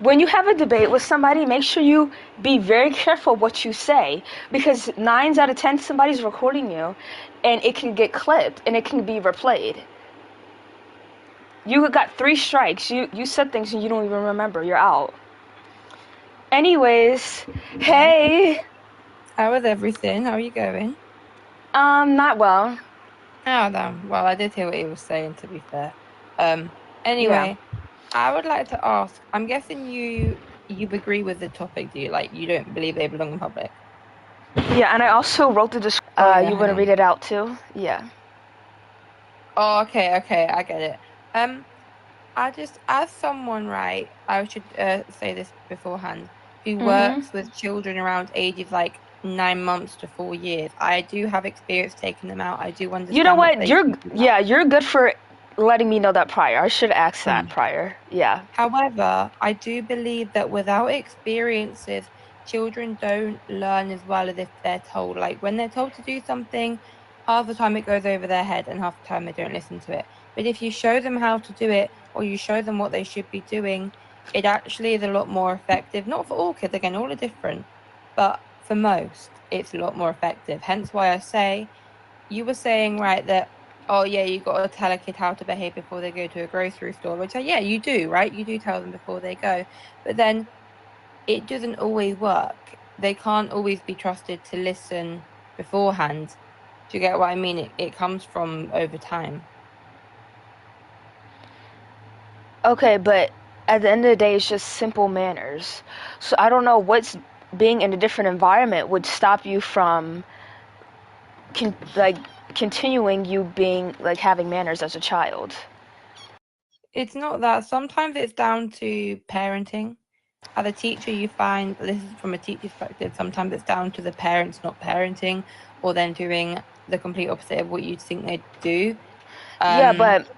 when you have a debate with somebody, make sure you be very careful what you say, because 9 out of 10 somebody's recording you, and it can get clipped and it can be replayed. You got 3 strikes. You said things and you don't even remember. You're out. Anyways, Yeah. hey, How is everything? How are you going? not well. Oh, damn. Well, I did hear what he was saying, to be fair. Um, Yeah, anyway, I would like to ask, I'm guessing you agree with the topic, do you? Like, you don't believe they belong in public? yeah, and I also wrote the description. Oh, yeah, You hang want to read on. it out too? Yeah. Oh, okay, I get it. I just, as someone, right, I should say this beforehand, who Mhm. works with children around ages like 9 months to 4 years, I do have experience taking them out. I do You know understand what what? they can be like. You're good for letting me know that prior. I should ask that Mm. prior. Yeah. However, I do believe that without experiences, children don't learn as well as if they're told. Like when they're told to do something, half the time it goes over their head and half the time they don't listen to it. But if you show them how to do it or you show them what they should be doing, it actually is a lot more effective. Not for all kids, again, all are different, but for most, it's a lot more effective. Hence why I say you were saying, right, that, oh, yeah, you got to tell a kid how to behave before they go to a grocery store, which, yeah, you do, right? You do tell them before they go. But then it doesn't always work. They can't always be trusted to listen beforehand. Do you get what I mean? It comes from over time. Okay, but at the end of the day, it's just simple manners. So I don't know what's being in a different environment would stop you from like continuing you being like having manners as a child. It's not that. Sometimes it's down to parenting. As a teacher, you find this is from a teacher's perspective. Sometimes it's down to the parents not parenting or then doing the complete opposite of what you'd think they'd do. Yeah, Um, but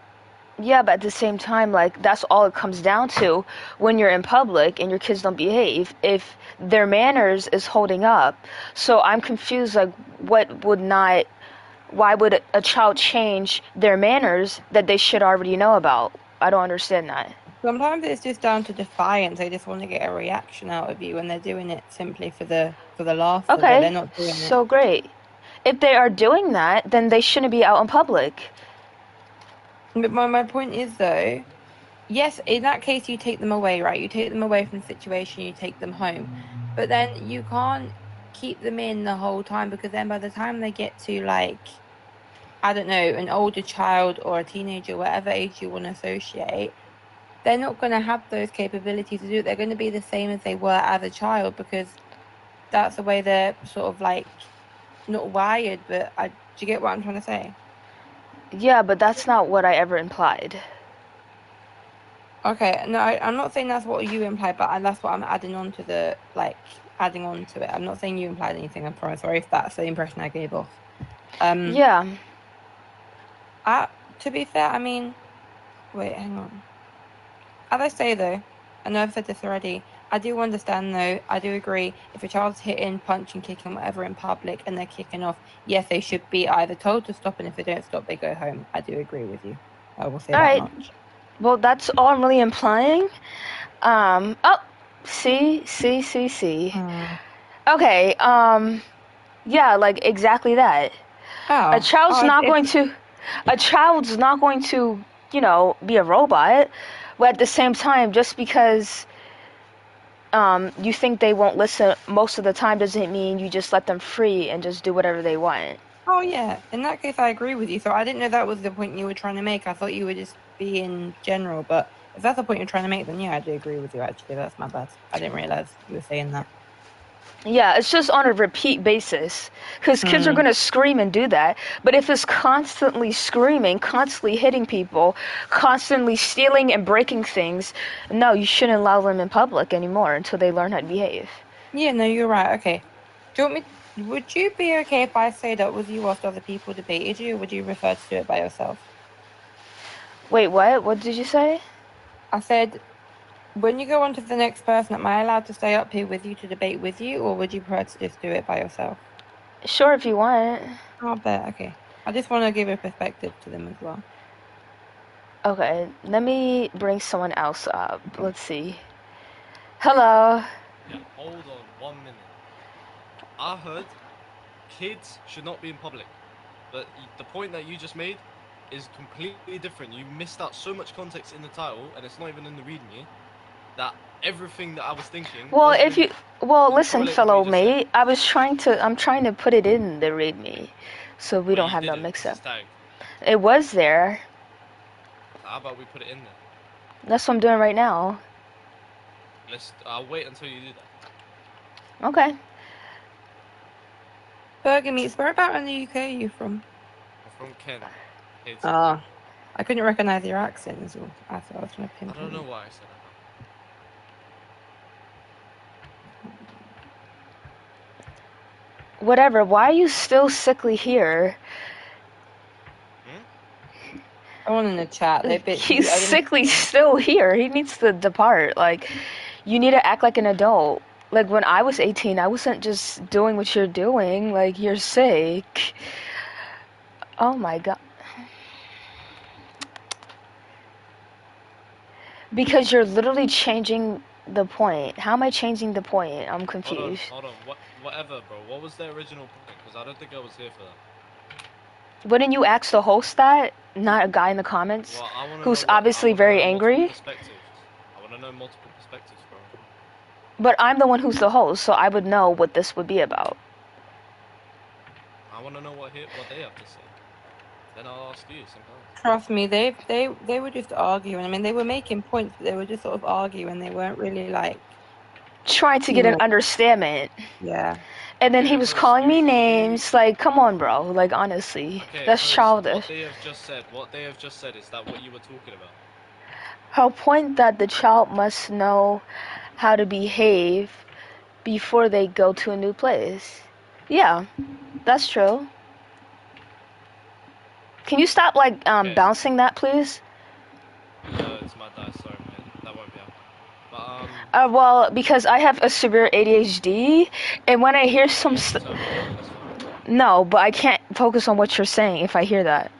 yeah, but at the same time, like that's all it comes down to when you're in public and your kids don't behave. If their manners is holding up, so I'm confused. Like, what would not? Why would a child change their manners that they should already know about? I don't understand that. Sometimes it's just down to defiance. They just want to get a reaction out of you, and they're doing it simply for the laughs of it. They're Okay, not doing it. so great. If they are doing that, then they shouldn't be out in public. But my point is though, yes, in that case you take them away, right? You take them away from the situation, you take them home. But then you can't keep them in the whole time because then by the time they get to like, I don't know, an older child or a teenager, whatever age you want to associate, they're not going to have those capabilities to do it. They're going to be the same as they were as a child because that's the way they're sort of like not wired, but do you get what I'm trying to say? Yeah, but that's not what I ever implied. Okay, no, I'm not saying that's what you implied, but that's what I'm adding on to the like adding on to it. I'm not saying you implied anything. I'm sorry if that's the impression I gave off. Um, Yeah, I to be fair, I mean, wait, hang on. As I say though, I know I've said this already. I do understand though. I do agree. If a child's hitting, punching, kicking, whatever in public, and they're kicking off, yes, they should be either told to stop, and if they don't stop, they go home. I do agree with you. I will say all that right. much. Well, that's all I'm really implying. Oh, see. Hmm. Okay, yeah, like exactly that. A Oh, child's oh, not going to, a child's not going to, be a robot, but at the same time, just because you think they won't listen most of the time doesn't mean you just let them free and just do whatever they want. oh yeah. In that case, I agree with you. So I didn't know that was the point you were trying to make. I thought you were just being general, but if that's the point you're trying to make, then yeah, I do agree with you. Actually, that's my bad. I didn't realize you were saying that. Yeah, it's just on a repeat basis. Because kids are Hmm. going to scream and do that. But if it's constantly screaming, constantly hitting people, constantly stealing and breaking things, no, you shouldn't allow them in public anymore until they learn how to behave. Yeah, no, you're right. Okay. Do you want me? Would you be okay if I say that was you whilst other people debated you, or would you prefer to do it by yourself? Wait, what? What did you say? I said, when you go on to the next person, am I allowed to stay up here with you to debate with you, or would you prefer to just do it by yourself? Sure, if you want. I'll bet. Okay. I just want to give a perspective to them as well. Okay, let me bring someone else up. Okay. Let's see. Hello. Yeah, hold on 1 minute. I heard kids should not be in public, but the point that you just made is completely different. You missed out so much context in the title, and it's not even in the readme, that everything that I was thinking Well, doesn't if you, really well, listen, correlate with what fellow you just said. mate, I'm trying to put it in the readme, so we But don't you have that didn't, mix because up. it's tagged. It was there. How about we put it in there? That's what I'm doing right now. I'll wait until you do that. Okay. Burger Meats, where about in the UK are you from? I'm from Kent. Ah, I couldn't recognize your accent as well. I thought I was trying to I pinpoint. don't know why I said that. Whatever. Why are you still sickly here? Someone in the chat, they bitch. He's sickly still here. He needs to depart. Like, you need to act like an adult. Like, when I was 18, I wasn't just doing what you're doing. Like, you're sick. Oh my god. Because you're literally changing the point. How am I changing the point? I'm confused. Hold on. Whatever, bro. What was the original point? Because I don't think I was here for that. Wouldn't you ask the host that, not a guy in the comments, well, I wanna who's know obviously very angry? I want to know multiple perspectives, bro. But I'm the one who's the host, so I would know what this would be about. I want to know what they have to say. Then I'll ask you sometimes. Trust me, they were just arguing. I mean, they were making points, but they were just sort of arguing. They weren't really like trying to get an understanding. Yeah. And then he was calling me names. Like, come on, bro. Like, honestly, that's childish. What they have just said is that what you were talking about. Her point that the child must know how to behave before they go to a new place. Yeah, that's true. Can you stop, like, bouncing that, please? No, it's my dice. Sorry, man. That won't be happening. Well, because I have a severe ADHD, and when I hear some no, but I can't focus on what you're saying if I hear that.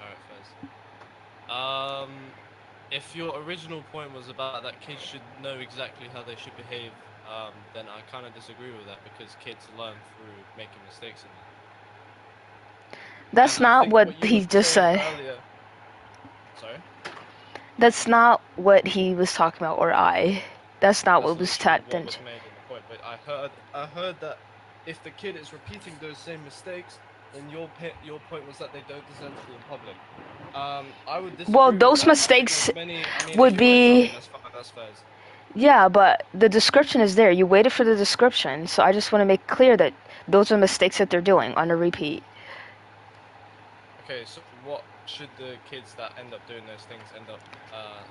Alright, Fez. If your original point was about that kids should know exactly how they should behave, then I kind of disagree with that, because kids learn through making mistakes in that. That's not what he just said. Sorry? That's not what he was talking about, or I. That's not what was tapped into. But I heard that if the kid is repeating those same mistakes, then your point was that they don't deserve to be in public. I would disagree. Well, those mistakes would be. That's fair. Yeah, but the description is there. You waited for the description, so I just want to make clear that those are mistakes that they're doing on a repeat. Okay, so what should the kids that end up doing those things end up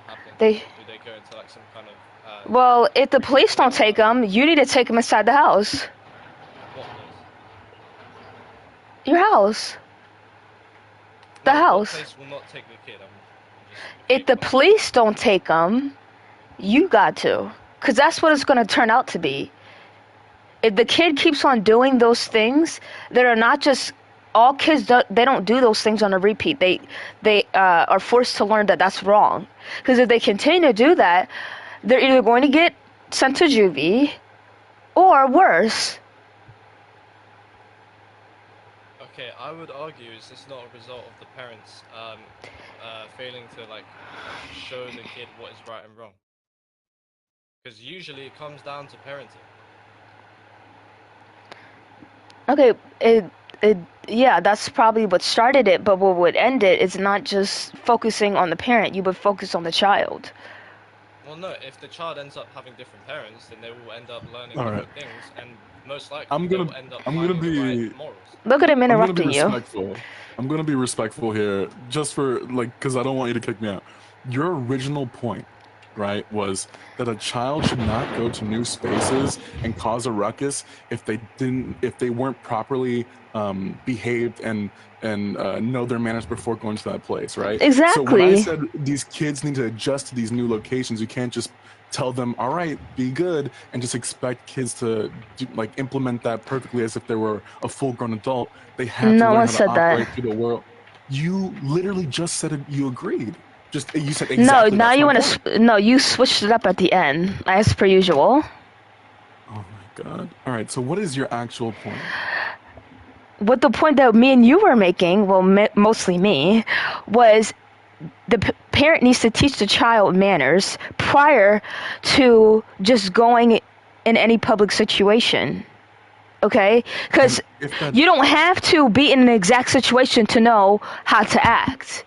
happening? Do they go into like some kind of? Well, if the police don't take them, you need to take them inside the house. What place? Your house. The house. What place will not take the kid? If the police don't take them, you got to, because that's what it's going to turn out to be. If the kid keeps on doing those things that are not just all kids, they don't do those things on a repeat. They are forced to learn that that's wrong. Because if they continue to do that, they're either going to get sent to juvie or worse. Okay, I would argue, is this not a result of the parents failing to like show the kid what is right and wrong? Because usually it comes down to parenting. Okay, yeah, that's probably what started it, but what would end it is not just focusing on the parent, you would focus on the child. Well, no, if the child ends up having different parents, then they will end up learning different things, and most likely they will end up finding the right morals. Look at him interrupting you. I'm gonna be respectful here, just for, like, because I don't want you to kick me out. Your original point, right, was that a child should not go to new spaces and cause a ruckus if they weren't properly behaved and know their manners before going to that place, right? Exactly. So when I said these kids need to adjust to these new locations, you can't just tell them, all right, be good, and just expect kids to implement that perfectly as if they were a full-grown adult. They have to learn how to operate through the world. You literally just said you agreed. Just you said No, exactly. now That's you my want point. to. No, you switched it up at the end, as per usual. Oh my god. All right. So what is your actual point? What the point that me and you were making, well, mostly me, was the parent needs to teach the child manners prior to just going in any public situation. Okay? Because And if that you don't have to be in an exact situation to know how to act.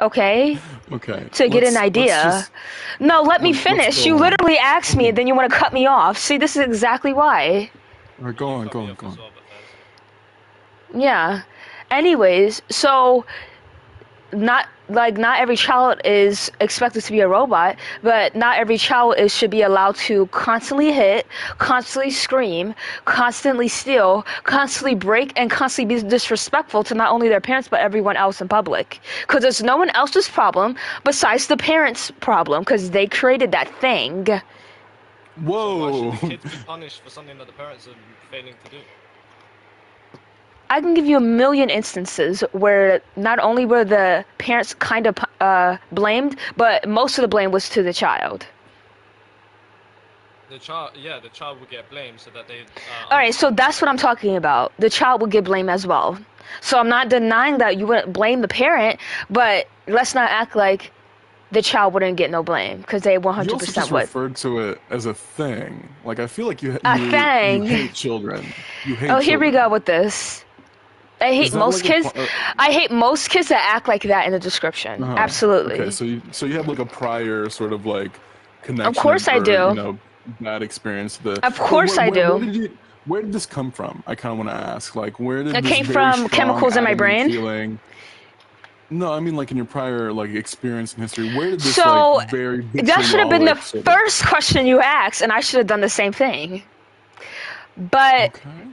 Okay? okay, To get an let's idea. just No, let me let's finish. go You on. literally asked me Okay. and then you want to cut me off. See, this is exactly why. All right, You go on, cut go me on, off go as on. well, Bethesda. Yeah. Anyways, so not every child is expected to be a robot, but not every child should be allowed to constantly hit, constantly scream, constantly steal, constantly break, and constantly be disrespectful to not only their parents but everyone else in public. Because it's no one else's problem besides the parents' problem, because they created that thing. So why should Whoa. the kids be punished for something that the parents are failing to do? I can give you a million instances where not only were the parents kind of blamed, but most of the blame was to the child. The child will get blamed so that they All right, so understand. that's what I'm talking about. The child would get blamed as well. So I'm not denying that you wouldn't blame the parent, but let's not act like the child wouldn't get no blame because they You also 100% just would. referred to it as a thing. Like I feel like A you thing. hate children. You hate Oh, here we children. go with this. I Is hate that most like a kids. I hate most kids that act like that in the description. uh-huh. Okay, Absolutely. so you have like a prior sort of like Of connection course I or do. bad experience to the Of well course I do. where did this come from? I kind of want to ask like where did It this came very from strong chemicals in my adamant brain. feeling no, I mean like in your prior like experience in history, where did this like So very that should have been the vitriolic sort of first question you asked, and I should have done the same thing. But okay.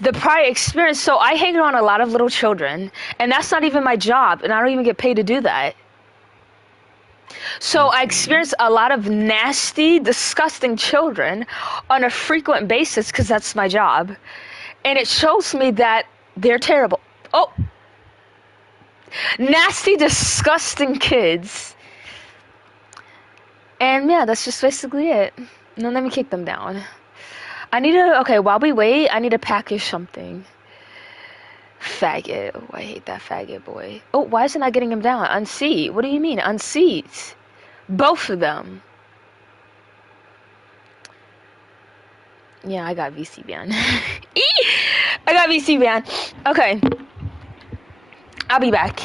the prior experience, so I hang around a lot of little children, and that's not even my job, and I don't even get paid to do that. So I Okay. experience a lot of nasty, disgusting children on a frequent basis because that's my job. And it shows me that they're terrible. Oh, nasty, disgusting kids. And yeah, that's just basically it. Now let me kick them down. Okay, while we wait, I need to package something. Faggot. Oh, I hate that faggot boy. Oh, why isn't I getting him down? Unseat. What do you mean? Unseat. Both of them. Yeah, I got VC ban. I got VC ban. Okay. I'll be back.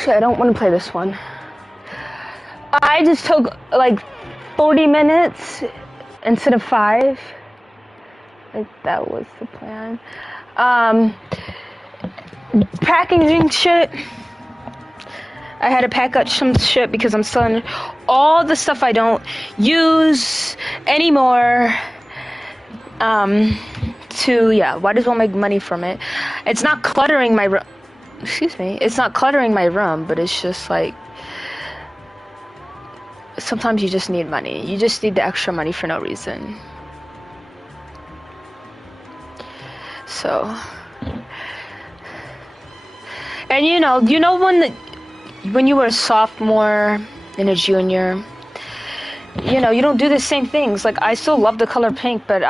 Actually, I don't want to play this one. I just took like 40 minutes instead of 5. Like that was the plan. Packaging shit. I had to pack up some shit because I'm selling all the stuff I don't use anymore. Might as well make money from it. It's not cluttering my room. Excuse me. It's not cluttering my room, but it's just like sometimes you just need money. You just need the extra money for no reason. So, and you know when you were a sophomore and a junior, you know, you don't do the same things. Like, I still love the color pink, but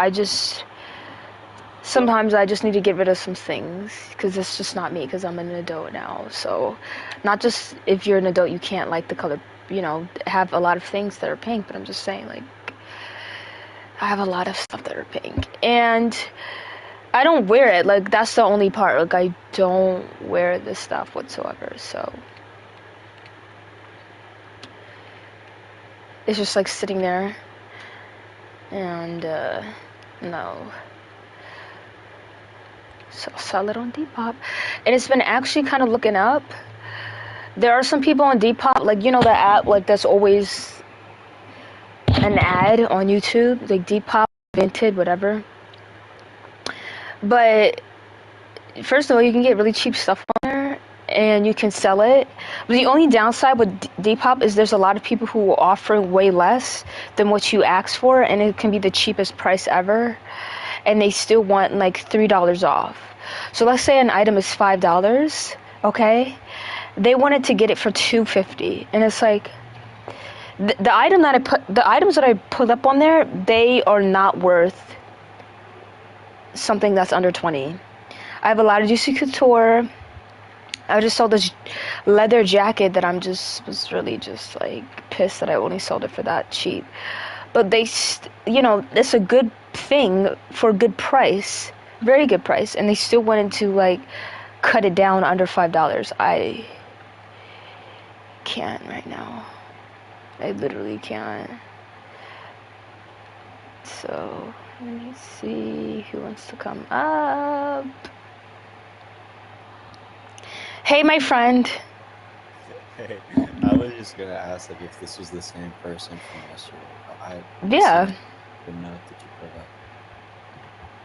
sometimes I just need to get rid of some things because it's just not me because I'm an adult now. So, not just if you're an adult, you can't like the color, you know, have a lot of things that are pink, but I'm just saying, like, I have a lot of stuff that are pink. And I don't wear it. Like, that's the only part. Like, I don't wear this stuff whatsoever. So, it's just like sitting there. And, no. So, sell it on Depop. And it's been actually kind of looking up. There are some people on Depop, like, you know, the app, like, that's always an ad on YouTube. Like, Depop, Vinted, whatever. But first of all, you can get really cheap stuff on there and you can sell it. But the only downside with Depop is there's a lot of people who will offer way less than what you ask for, and it can be the cheapest price ever, and they still want like $3 off. So let's say an item is $5, okay? They wanted to get it for $2.50, and it's like the items that I put up on there, they are not worth something that's under 20. I have a lot of Juicy Couture. I just sold this leather jacket that was really just like pissed that I only sold it for that cheap. But you know, it's a good thing for a good price, very good price, and they still wanted to like cut it down under $5. I can't right now. I literally can't. So let me see who wants to come up. Hey, my friend. Hey, I was just gonna ask like if this was the same person from yesterday. Yeah. The note that you put up.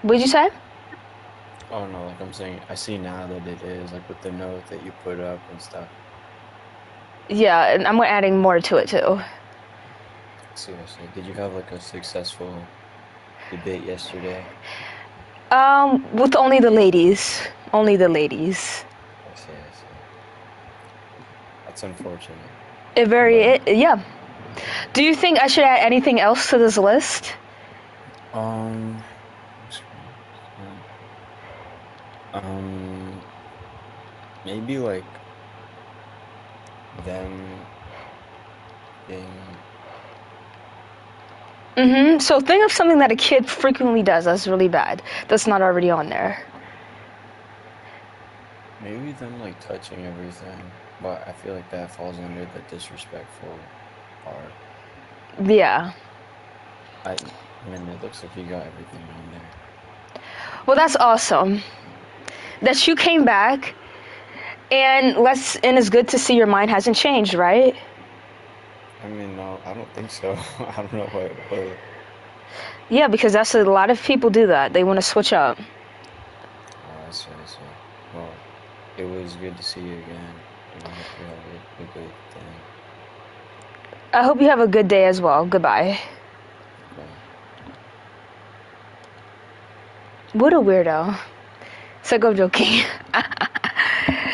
What'd you say? Oh no, like I'm saying, I see now that it is like with the note that you put up and stuff. Yeah, and I'm adding more to it too. Seriously, did you have like a successful debate yesterday? With only the ladies. Only the ladies. I see. That's unfortunate. Yeah. Do you think I should add anything else to this list? Maybe like them being. So think of something that a kid frequently does that's really bad, that's not already on there. Maybe them like touching everything, but I feel like that falls under the disrespectful part. Yeah. I mean, it looks like you got everything on there. Well, that's awesome. That you came back, and it's good to see your mind hasn't changed, right? I mean, no, I don't think so. I don't know what. Yeah, because that's a lot of people do that. They want to switch up. Oh, I see. Well, it was good to see you again. And I hope you have a good day. I hope you have a good day as well. Goodbye. Bye. What a weirdo. It's like I'm joking.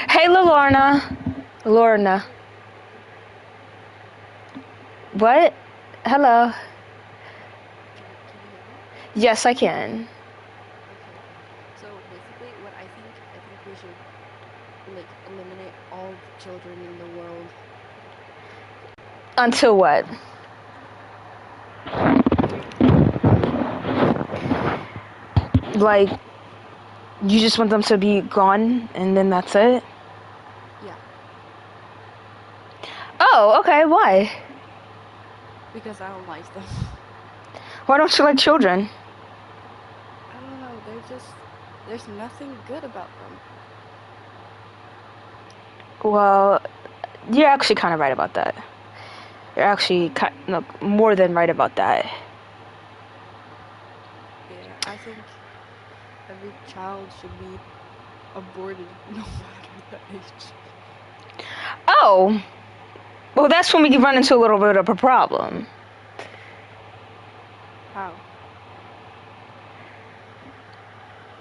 Hey, Lorna. What? Hello. Yes, I can. Okay. So basically, what I think we should like eliminate all children in the world. Until what? Like, you just want them to be gone and then that's it? Yeah. Oh, okay. Why? Because I don't like them. Why don't you like children? I don't know. There's nothing good about them. Well, you're actually kind of right about that. You're actually more than right about that. Yeah, I think every child should be aborted no matter the age. Oh, well, that's when we run into a little bit of a problem. How?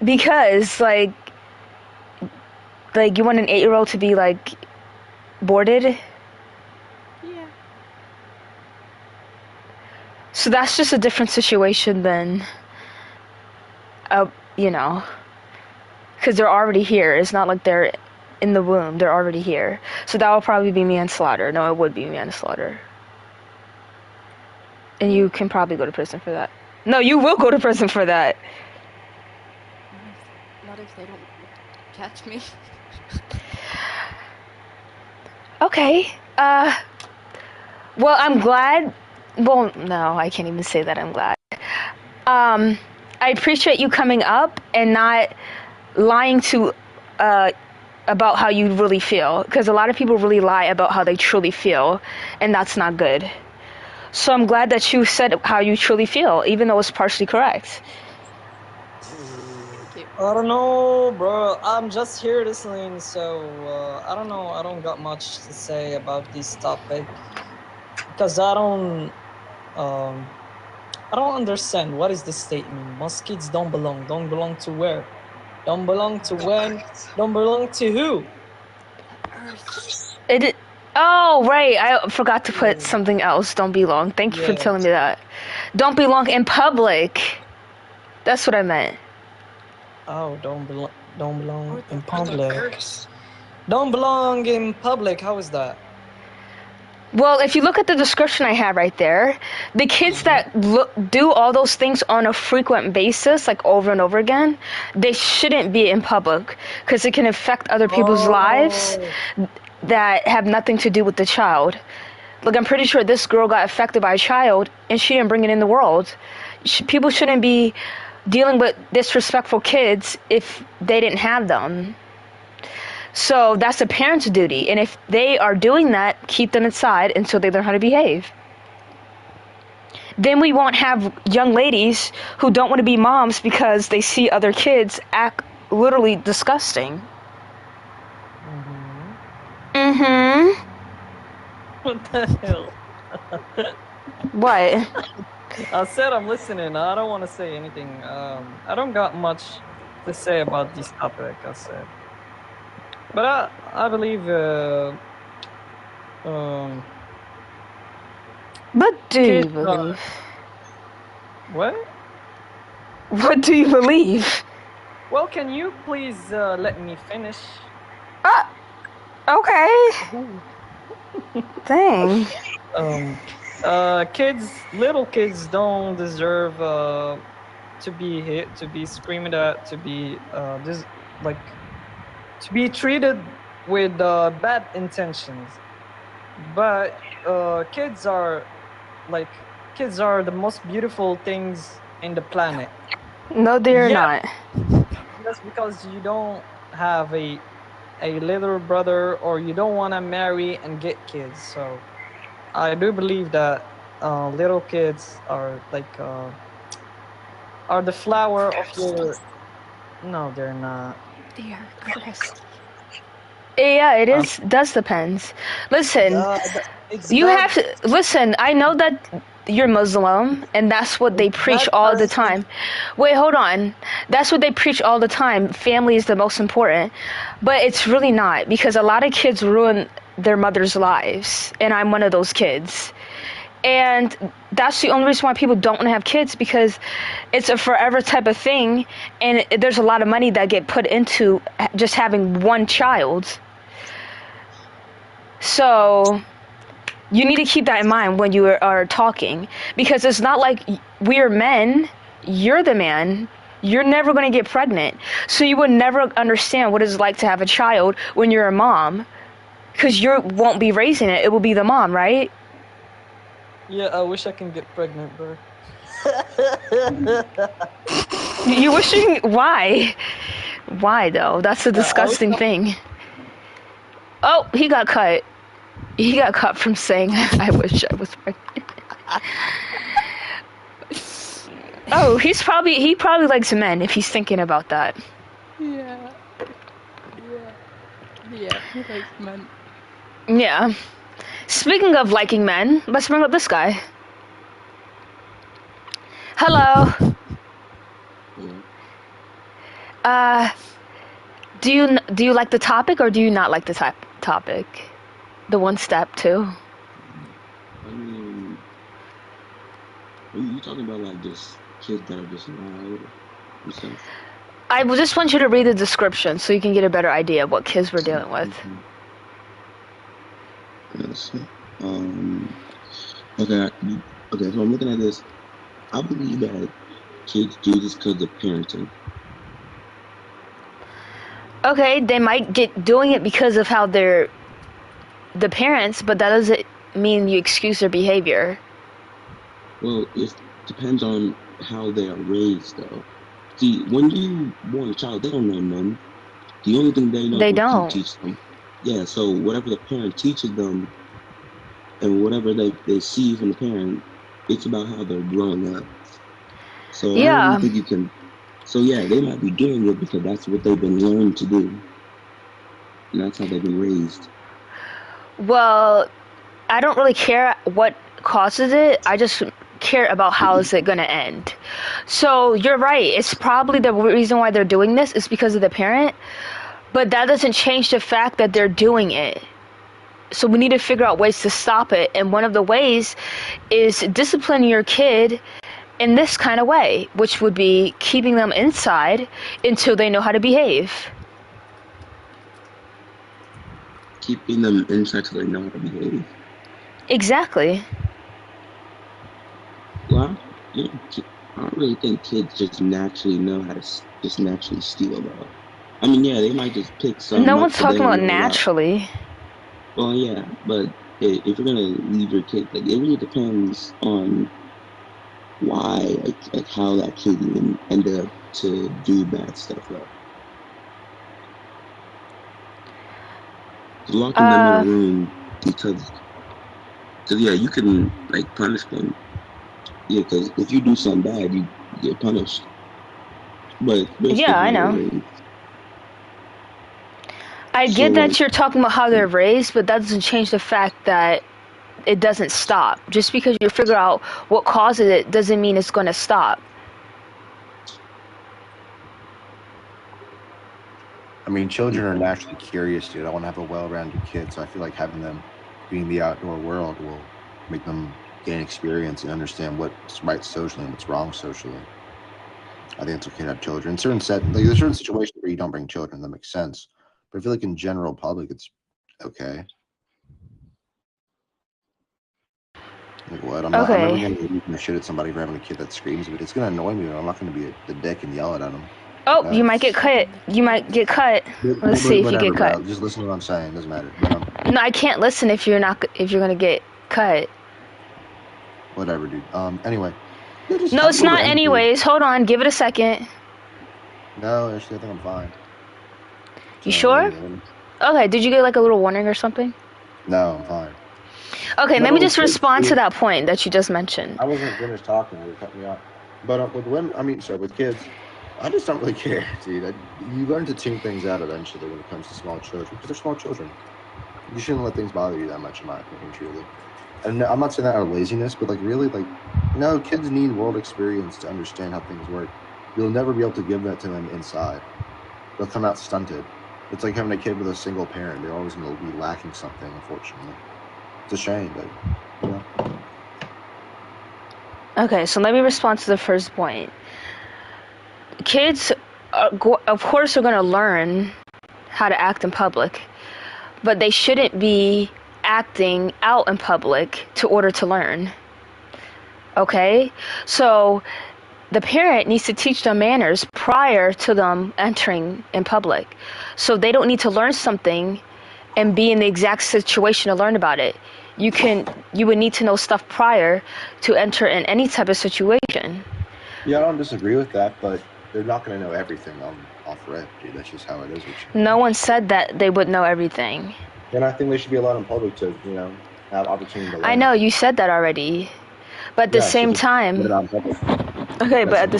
Because, like you want an 8-year-old to be, like, boarded? Yeah. So that's just a different situation than, you know, because they're already here. It's not like they're in the womb. They're already here. So that would probably be manslaughter. No, it would be manslaughter. And you can probably go to prison for that. No, you will go to prison for that. Not if they don't catch me. Okay. Well, I'm glad. Well, no, I can't even say that I'm glad. I appreciate you coming up and not lying to about how you really feel, because a lot of people really lie about how they truly feel, and that's not good. So I'm glad that you said how you truly feel, even though it's partially correct. Thank you. I don't know, bro. I'm just here listening, so I don't know. I don't got much to say about this topic because I don't understand what is the statement. Most kids don't belong. Don't belong to where? Don't belong to when? Don't belong to who? Earth. Oh, right. I forgot to put something else. Don't belong. Thank you for telling me that. Don't belong in public. That's what I meant. Oh, don't belong in public. Don't belong in public. How is that? Well, if you look at the description I have right there, the kids that do all those things on a frequent basis, like over and over again, they shouldn't be in public because it can affect other people's lives that have nothing to do with the child. Like, I'm pretty sure this girl got affected by a child and she didn't bring it in the world. People shouldn't be dealing with disrespectful kids if they didn't have them. So that's a parent's duty, and if they are doing that, keep them inside until they learn how to behave. Then we won't have young ladies who don't want to be moms because they see other kids act literally disgusting. What the hell? What? I said I'm listening. I don't want to say anything. I don't got much to say about this topic. I said. But I believe What do you kids, believe? what? What do you believe? Well, can you please let me finish? Okay. Dang. Little kids don't deserve to be hit, to be screamed at, to be to be treated with bad intentions. But kids are the most beautiful things in the planet. No, they're not. Just because you don't have a little brother or you don't want to marry and get kids. So I do believe that little kids are are the flower of your. No, they're not. They are cursed. Yeah, it is. Does depends. Listen, you have to listen. I know that you're Muslim, and that's what they preach all the time. Wait, hold on. That's what they preach all the time. Family is the most important, but it's really not, because a lot of kids ruin their mother's lives, and I'm one of those kids. And that's the only reason why people don't want to have kids, because it's a forever type of thing, and there's a lot of money that get put into just having one child. So you need to keep that in mind when you are talking, because it's not like we're men, you're the man, you're never going to get pregnant. So you would never understand what it's like to have a child when you're a mom. Because you won't be raising it. It will be the mom, right? Yeah, I wish I can get pregnant, bro. You wishing? Why? Why though? That's a I wish disgusting thing. Oh, he got cut. He got cut from saying, "I wish I was pregnant." Oh, he probably likes men if he's thinking about that. Yeah. Yeah, he likes men. Yeah. Speaking of liking men, let's bring up this guy. Hello. Do you like the topic or do you not like the topic? The one step too. I mean, are you talking about like just kids that are just loud and stuff? I just want you to read the description so you can get a better idea of what kids we're dealing with. Yes. Okay. Okay. So I'm looking at this. I believe that kids do this because of parenting. Okay, they might get doing it because of how they're the parents, but that doesn't mean you excuse their behavior. Well, it depends on how they are raised, though. See, when you born a child, they don't know none. The only thing they know They is what don't. you teach them. Yeah, so whatever the parent teaches them and whatever they see from the parent, it's about how they're growing up. So I don't Yeah. really think you can. So yeah, they might be doing it because that's what they've been learned to do. And that's how they've been raised. Well, I don't really care what causes it. I just care about how is it going to end. So you're right. It's probably the reason why they're doing this is because of the parent. But that doesn't change the fact that they're doing it. So we need to figure out ways to stop it. And one of the ways is disciplining your kid in this kind of way, which would be keeping them inside until they know how to behave. Keeping them inside so they know how to behave. Exactly. Well, I don't really think kids just naturally know how to just naturally steal, though. I mean, yeah, they might just pick some. No up, one's but they talking don't about know a lot. naturally. Well, yeah, but if you're gonna leave your kid, like it really depends on why, like how that kid even ended up to do bad stuff, though. Locking them in a room because yeah, you can like punish them. Yeah, because if you do something bad, you get punished. But Yeah, I know. I get So, that like, you're talking about how they're raised, but that doesn't change the fact that it doesn't stop. Just because you figure out what causes it doesn't mean it's going to stop. I mean, children are naturally curious, dude. I want to have a well-rounded kid, so I feel like having them be in the outdoor world will make them gain experience and understand what's right socially and what's wrong socially. I think it's okay to have children. There's certain situations where you don't bring children, that makes sense. But I feel like in general public, it's okay. Like what? I'm never Okay. going to leave my shit at somebody for having a kid that screams, but it's going to annoy me. But I'm not going to be the dick and yell it at them. Oh, you might get cut. You might get cut. Let's see if you get cut. Bro. Just listen to what I'm saying. Doesn't matter. No, I can't listen if you're gonna get cut. Whatever, dude. Anyway. No, it's not anyways. Hold on. Give it a second. No, actually, I think I'm fine. You sure? Okay. Did you get like a little warning or something? No, I'm fine. Okay, let me just respond to that point that you just mentioned. I wasn't finished talking. You cut me off. But with women, with kids, I just don't really care, dude. You learn to tune things out eventually when it comes to small children, because they're small children. You shouldn't let things bother you that much, in my opinion, truly. And I'm not saying that out of laziness, but really, no, kids need world experience to understand how things work. You'll never be able to give that to them inside. They'll come out stunted. It's like having a kid with a single parent. They're always going to be lacking something, unfortunately. It's a shame, but, you know. Okay, so let me respond to the first point. Kids, of course, are going to learn how to act in public, but they shouldn't be acting out in public in order to learn. Okay? So the parent needs to teach them manners prior to them entering in public. So they don't need to learn something and be in the exact situation to learn about it. You would need to know stuff prior to enter in any type of situation. Yeah, I don't disagree with that, but they're not going to know everything off rip, dude. That's just how it is. No one said that they would know everything. And I think they should be allowed in public to, you know, have opportunity to learn. I know you said that already, but at the same time, okay, but at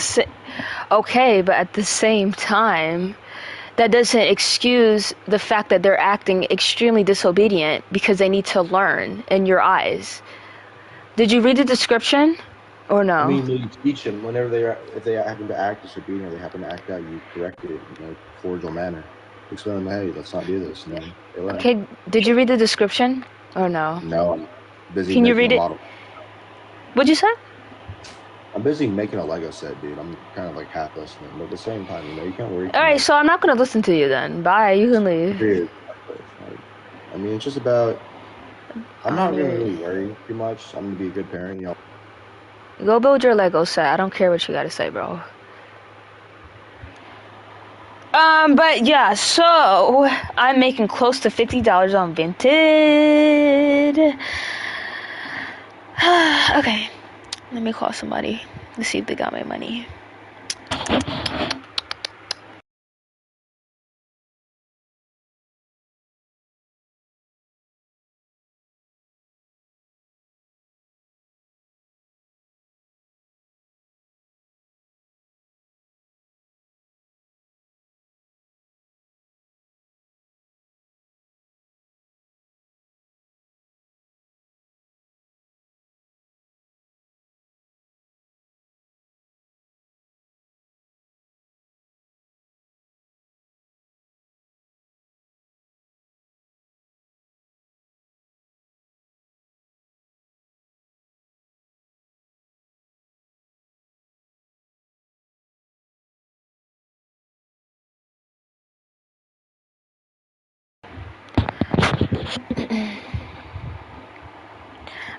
the same time, that doesn't excuse the fact that they're acting extremely disobedient because they need to learn in your eyes. Did you read the description or no? I mean, you teach them whenever if they happen to act disobedient or they happen to act out, you correct it in a cordial manner. Explain them, hey, let's not do this. And then they learn. Okay, did you read the description or no? No, I'm busy. Can you read it? What'd you say? I'm busy making a Lego set, dude. I'm kind of like half listening, but at the same time, you know, you can't worry. All right, so I'm not gonna listen to you then. Bye. You can leave. Dude, I mean, it's just about. I'm not gonna really worry too much. I'm gonna be a good parent, you know. Go build your Lego set. I don't care what you gotta say, bro. But yeah, so I'm making close to $50 on Vinted. Okay, let me call somebody to see if they got my money.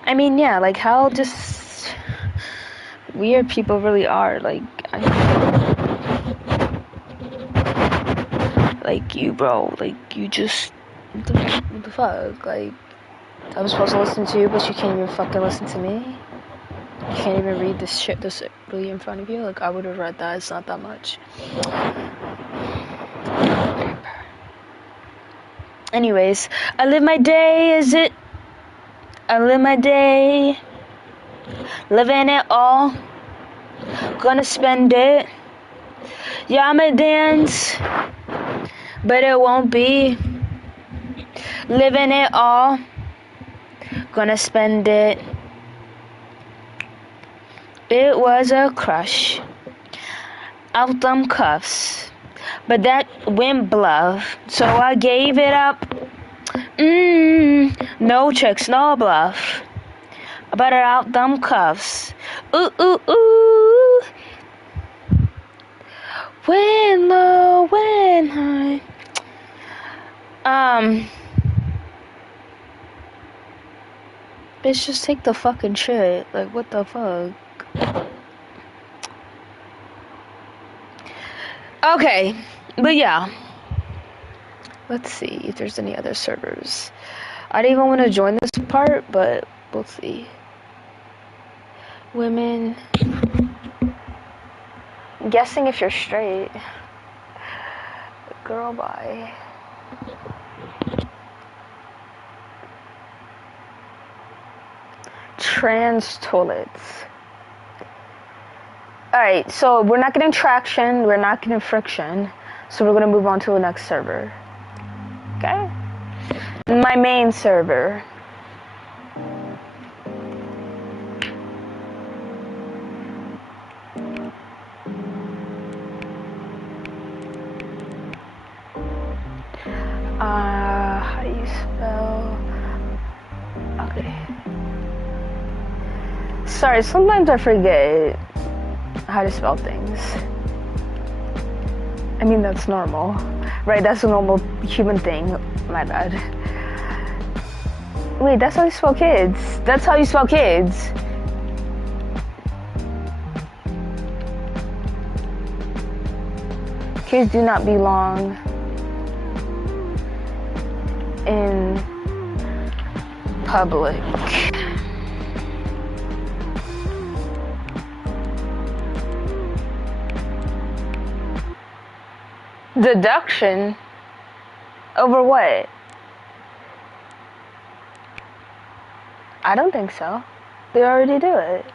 I mean, yeah, like how just weird people really are. Like you, bro. Like you just what the fuck? Like I'm supposed to listen to you, but you can't even fucking listen to me. You can't even read this shit that's really in front of you. Like I would have read that. It's not that much. Anyways, I live my day. I live my day, living it all, gonna spend it. Yeah, I'ma dance, but it won't be. Living it all, gonna spend it. It was a crush, out them cuffs, but that went bluff, so I gave it up. No tricks, no bluff. But out them cuffs. Ooh, ooh, ooh. When low, when high. Bitch, just take the fucking shit. Like, what the fuck? Okay, but yeah. Let's see if there's any other servers. I didn't even want to join this part, but we'll see. Women. I'm guessing if you're straight. Girl, bye. Trans toilets. Alright, so we're not getting traction, we're not getting friction, so we're gonna move on to the next server. Okay? My main server. How do you spell? Okay. Sorry, sometimes I forget how to spell things. I mean, that's normal. Right, that's a normal human thing. My bad. Wait, that's how you spell kids. That's how you spell kids. Kids do not belong in public. Deduction? Over what? I don't think so. They already do it.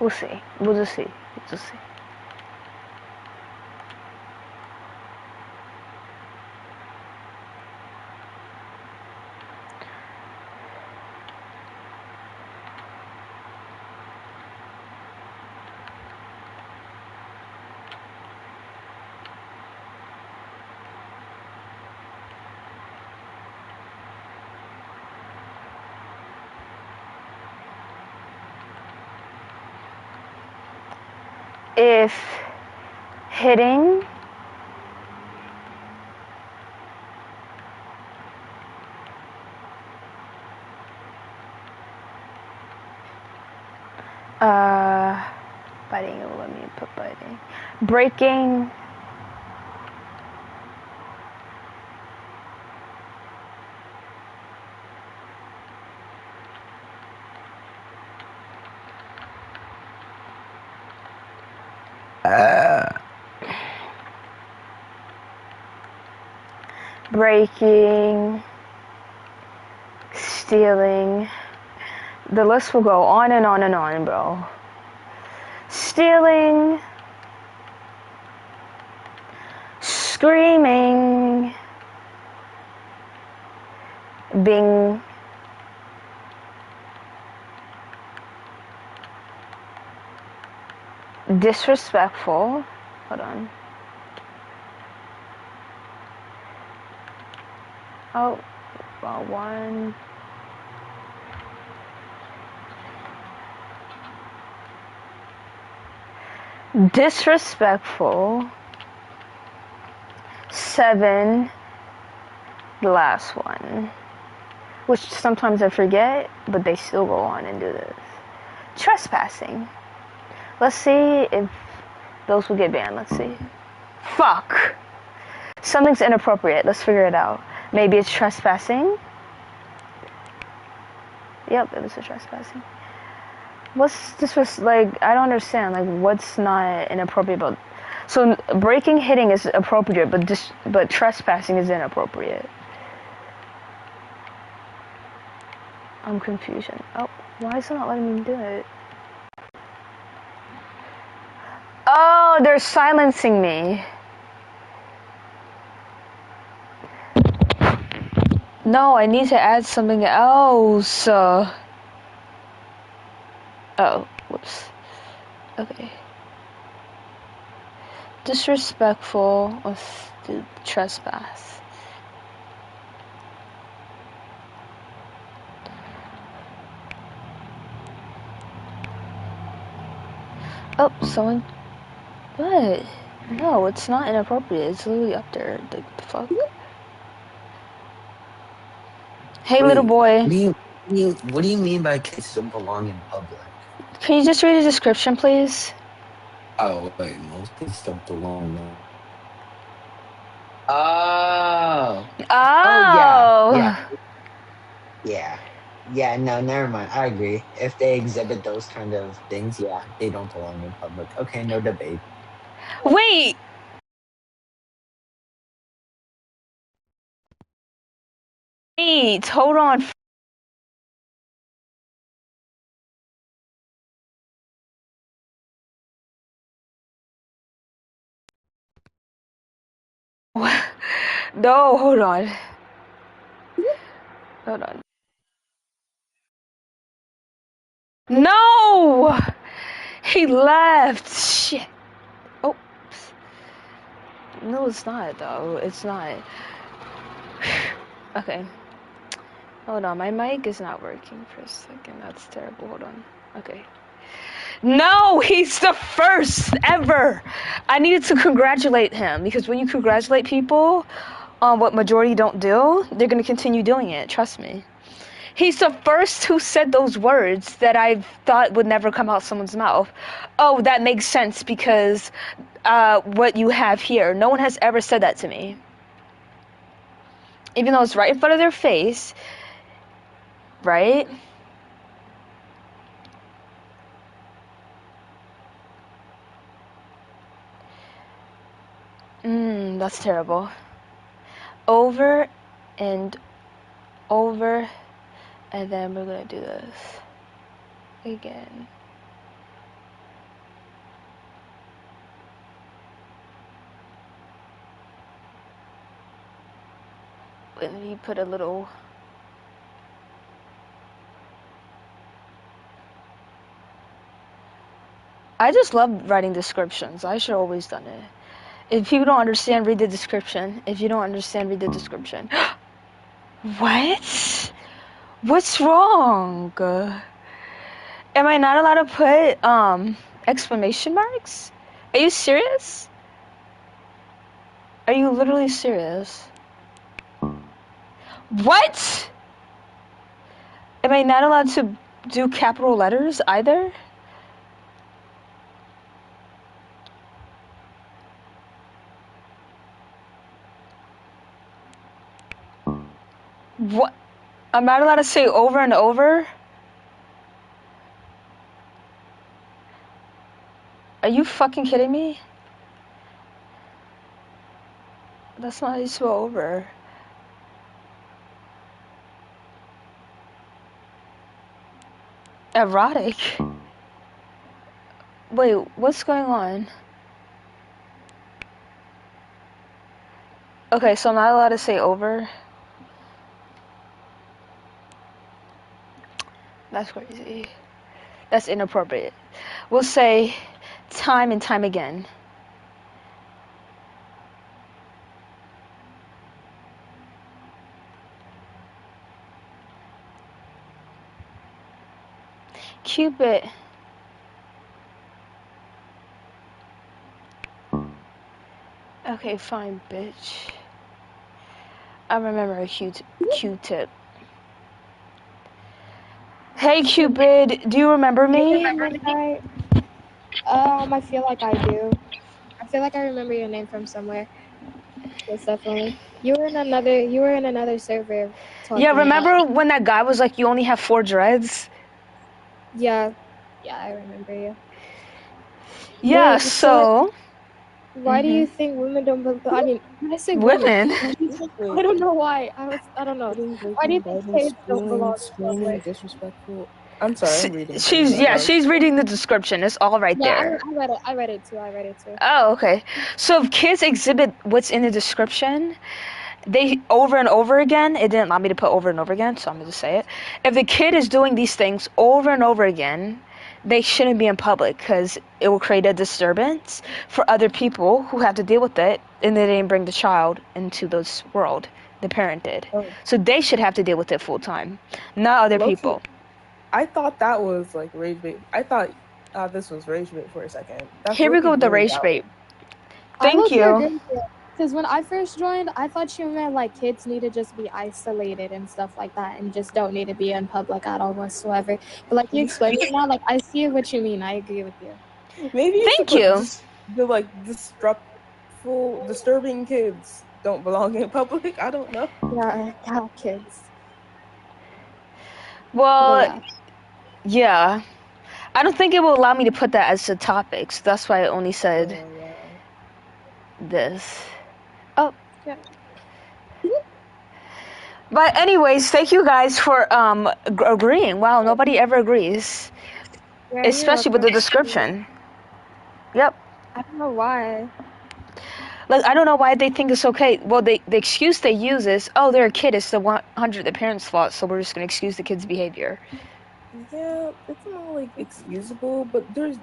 We'll see. We'll just see. We'll just see. If hitting biting, let me put biting. Breaking breaking, stealing. The list will go on and on and on, bro. Stealing, screaming, being disrespectful. Hold on. Oh, well, one. Disrespectful. 7. The last one. Which sometimes I forget, but they still go on and do this. Trespassing. Let's see if those will get banned. Let's see. Fuck. Something's inappropriate. Let's figure it out. Maybe it's trespassing. Yep, it was a trespassing. What's this? Like, I don't understand. Like, what's not inappropriate about? So breaking, hitting is appropriate, but trespassing is inappropriate. I'm confusion. Oh, why is it not letting me do it? Oh, they're silencing me. No, I need to add something else. Oh, whoops. Okay. Disrespectful with the trespass. Oh, someone. What? No, it's not inappropriate. It's literally up there. The fuck? Hey, Wait, little boy. what do you mean by kids don't belong in public? Can you just read the description, please? Oh, wait, most kids don't belong there. Oh. Oh. Yeah, no, never mind. I agree. If they exhibit those kind of things, yeah, they don't belong in public. Okay, no debate. Wait. Wait, hold on. No, hold on. Hold on. No! He left. Shit. Oh. No, it's not, though. It's not. Okay. Hold on. My mic is not working for a second. That's terrible. Hold on. Okay. No, he's the first ever. I needed to congratulate him because when you congratulate people on what majority don't do, they're going to continue doing it. Trust me. He's the first who said those words that I thought would never come out someone's mouth. Oh, that makes sense because what you have here. No one has ever said that to me. even though it's right in front of their face, right? That's terrible. Over and over, and then we're gonna do this again. And then you put a little. I just love writing descriptions. I should have always done it. If people don't understand, read the description. If you don't understand, read the description. What? What's wrong? Am I not allowed to put exclamation marks? Are you serious? Are you literally serious? What? Am I not allowed to do capital letters either? What? I'm not allowed to say over and over? Are you fucking kidding me? That's not how you spell over. Erotic? Wait, what's going on? Okay, so I'm not allowed to say over? That's crazy. That's inappropriate. We'll say time and time again. Cupid. Okay, fine, bitch. I remember a Q-tip. Hey, Cupid, do you remember me? I feel like I do. I feel like I remember your name from somewhere. Yes, definitely. You were in another server talking Yeah, remember about... when that guy was like, you only have 4 dreads? Yeah, I remember you. Yeah, Wait, so... Why do you think women don't belong? I mean, when I say Women? I don't know why. I don't know. Why do you think kids don't belong in public? Disrespectful. I'm sorry, I'm reading. She's reading the description. It's all right there. I read it too. Oh, okay. So if kids exhibit what's in the description, they over and over again, it didn't allow me to put over and over again, so I'm going to say it. If the kid is doing these things over and over again, they shouldn't be in public because it will create a disturbance for other people who have to deal with it, and they didn't bring the child into this world. The parent did. Oh. So they should have to deal with it full time, not other people. I thought that was like rage bait. I thought this was rage bait for a second. Here we go with the rage bait. Thank you. Because when I first joined, I thought she meant like kids need to just be isolated and stuff like that, and just don't need to be in public at all whatsoever. But like you explained it now, like I see what you mean. I agree with you. Maybe Thank you. The like disturbing kids don't belong in public. I don't know. Yeah, kids. Well, yeah. I don't think it will allow me to put that as the topics. That's why I only said this. Oh. Yeah. But anyways, thank you guys for agreeing. Wow, nobody ever agrees. Yeah, especially with the description. Yep. I don't know why. Like, I don't know why they think it's okay. Well, the excuse they use is, oh, they're a kid. It's the 100 the parents' fault, so we're just going to excuse the kid's behavior. Yeah, it's not, like, excusable, but there's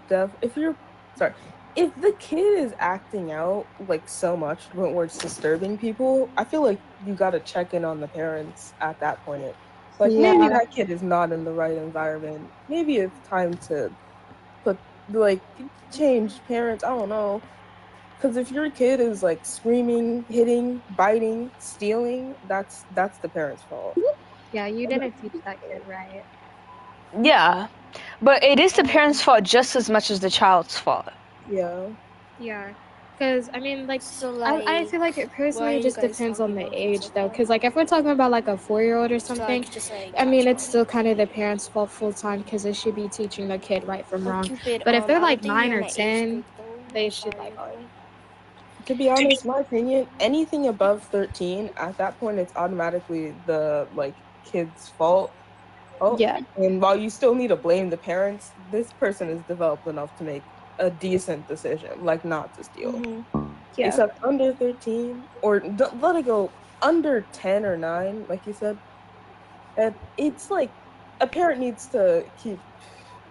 if the kid is acting out, like, so much where it's disturbing people, I feel like you gotta check in on the parents at that point. Like, maybe that kid is not in the right environment. Maybe it's time to change parents. I don't know. Because if your kid is like screaming, hitting, biting, stealing, that's the parent's fault. Yeah, you didn't teach that kid right. Yeah, but it is the parent's fault just as much as the child's fault. Yeah. Yeah. Because I mean, like, So I feel like it what are personally you just guys depends on talking the about age, so though. far? Because like, if we're talking about like a 4-year-old or So I something, could just I mean, it's catch still on. kind of the parents' fault full time because they should be teaching the kid right from Oh, wrong. Cupid, But if they're I don't like think 9 you're in or that age 10, group though. they I'm should sorry, like. bro. To be honest, my opinion, anything above 13, at that point, it's automatically the like kid's fault. Oh, Yeah. and while you still need to blame the parents, this person is developed enough to make a decent decision, like not to steal. Yeah. Except under 13, or let it go under 10 or 9, like you said. And it's like a parent needs to keep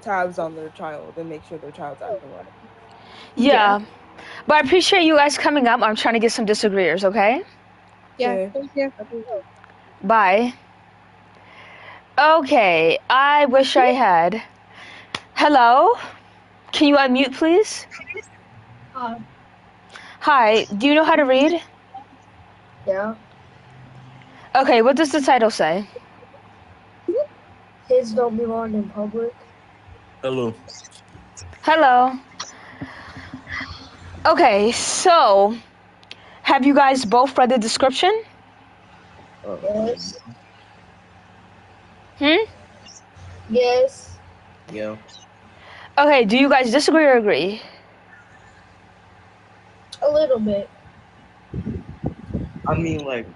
tabs on their child and make sure their child's acting right. Yeah. But I appreciate you guys coming up. I'm trying to get some disagreeers, okay? Yeah. Okay. Thank you. Bye. Okay, I wish I had. Hello? Can you unmute, please? Hi, do you know how to read? Yeah. Okay, what does the title say? Kids don't belong in public. Hello. Hello. Okay, so have you guys both read the description? Yes. Yes. Yeah. Okay, do you guys disagree or agree? A little bit. I mean, like,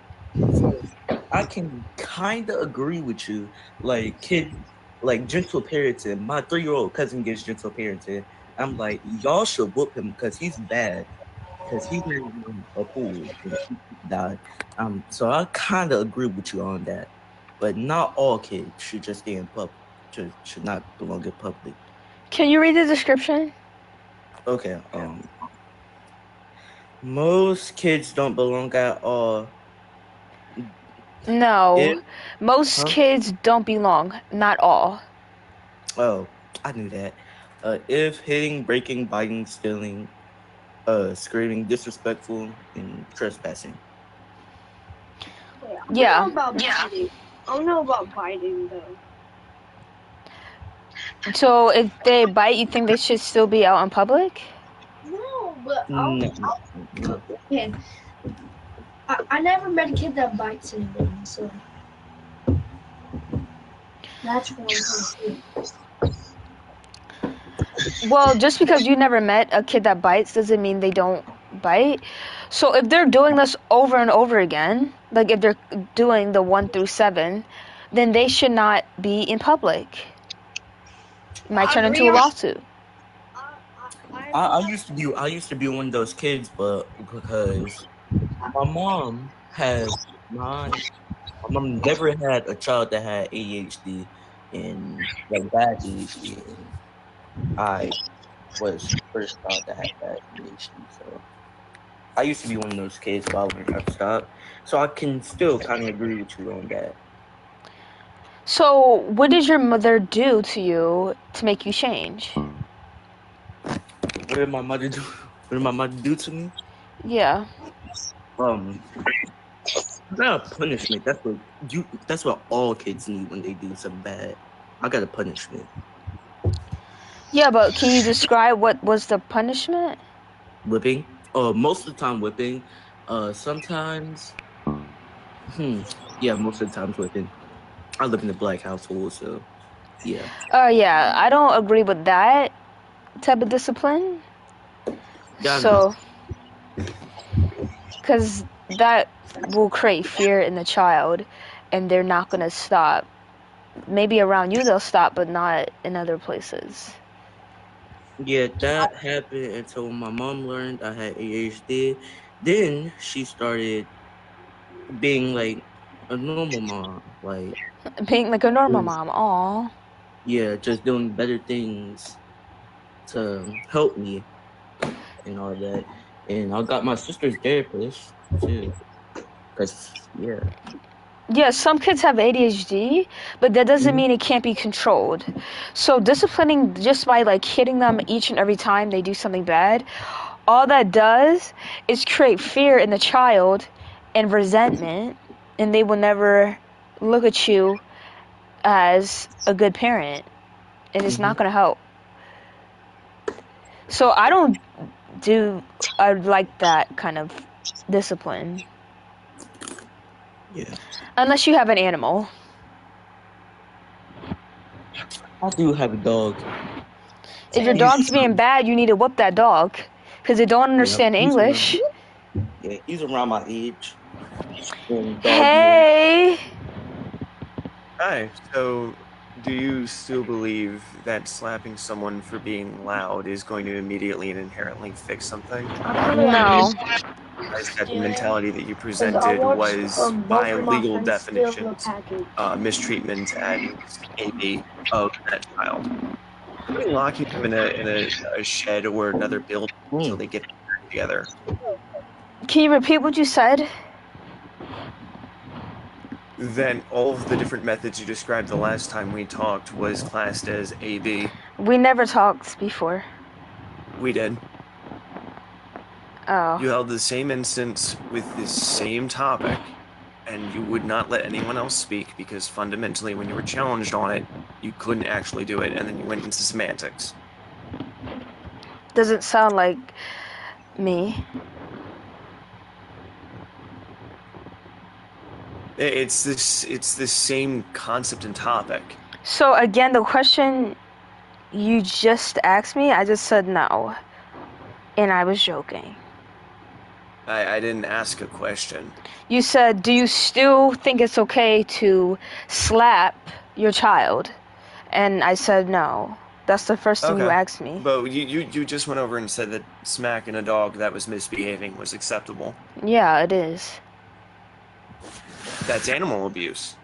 I can kind of agree with you. Like, gentle parenting. My 3-year-old cousin gets gentle parenting. I'm like, y'all should whoop him because he's bad. Because he ran a pool and he died. So I kind of agree with you on that. But not all kids should just stay in public. Should not belong in public. Can you read the description? Okay. Most kids don't belong at all. No. Most kids don't belong. Not all. Oh, I knew that. If hitting, breaking, biting, stealing, screaming, disrespectful, and trespassing. Yeah. I don't know about biting though. So if they bite, you think they should still be out in public? No, but No. okay. I never met a kid that bites anyone, so that's one thing. Well, just because you never met a kid that bites doesn't mean they don't bite. So if they're doing this over and over again, like if they're doing the 1 through 7, then they should not be in public. It might turn into a lawsuit. I used to be one of those kids, but because my mom never had a child that had ADHD and like bad ADHD. And I was the first child that had bad ADHD, so I used to be one of those kids, but I learned how to stop. So I can still kind of agree with you on that. So what did your mother do to you to make you change? What did my mother do? What did my mother do to me? Yeah. I got a punishment. That's what all kids need when they do something bad. I got a punishment. Yeah, but can you describe what was the punishment? Whipping. Most of the time whipping. Sometimes. Yeah, most of the time whipping. I live in a black household, so yeah. Yeah, I don't agree with that type of discipline. Yeah, So, because that will create fear in the child, and they're not gonna stop. Maybe around you they'll stop, but not in other places. Yeah, that happened until my mom learned I had ADHD. Then she started being like a normal mom, like Being like a normal mom. Aw. yeah, just doing better things to help me and all that. And I got my sister's therapist too, cause yeah. Yeah, some kids have ADHD, but that doesn't mean it can't be controlled. So disciplining just by like hitting them each and every time they do something bad, all that does is create fear in the child and resentment, and they will never look at you as a good parent, and it's not going to help. So I don't do like that kind of discipline. Yeah. Unless you have an animal. I do have a dog. If your dog's being bad, you need to whoop that dog. Because they don't understand English. Yeah, he's around my age. Hey! Hi. So, do you still believe that slapping someone for being loud is going to immediately and inherently fix something? No. That the mentality that you presented was, by legal definitions, mistreatment and AB of that child. Locking them in a shed or another building until they get together. Can you repeat what you said? Then all of the different methods you described the last time we talked was classed as AB. We never talked before. We did. Oh. You held the same instance with the same topic, and you would not let anyone else speak because fundamentally when you were challenged on it, you couldn't actually do it, and then you went into semantics. Doesn't sound like me. It's the same concept and topic. So again, the question you just asked me, I just said no. And I was joking. I didn't ask a question. You said, do you still think it's okay to slap your child? And I said no. That's the first thing you asked me. But you just went over and said that smacking a dog that was misbehaving was acceptable. Yeah, it is. That's animal abuse.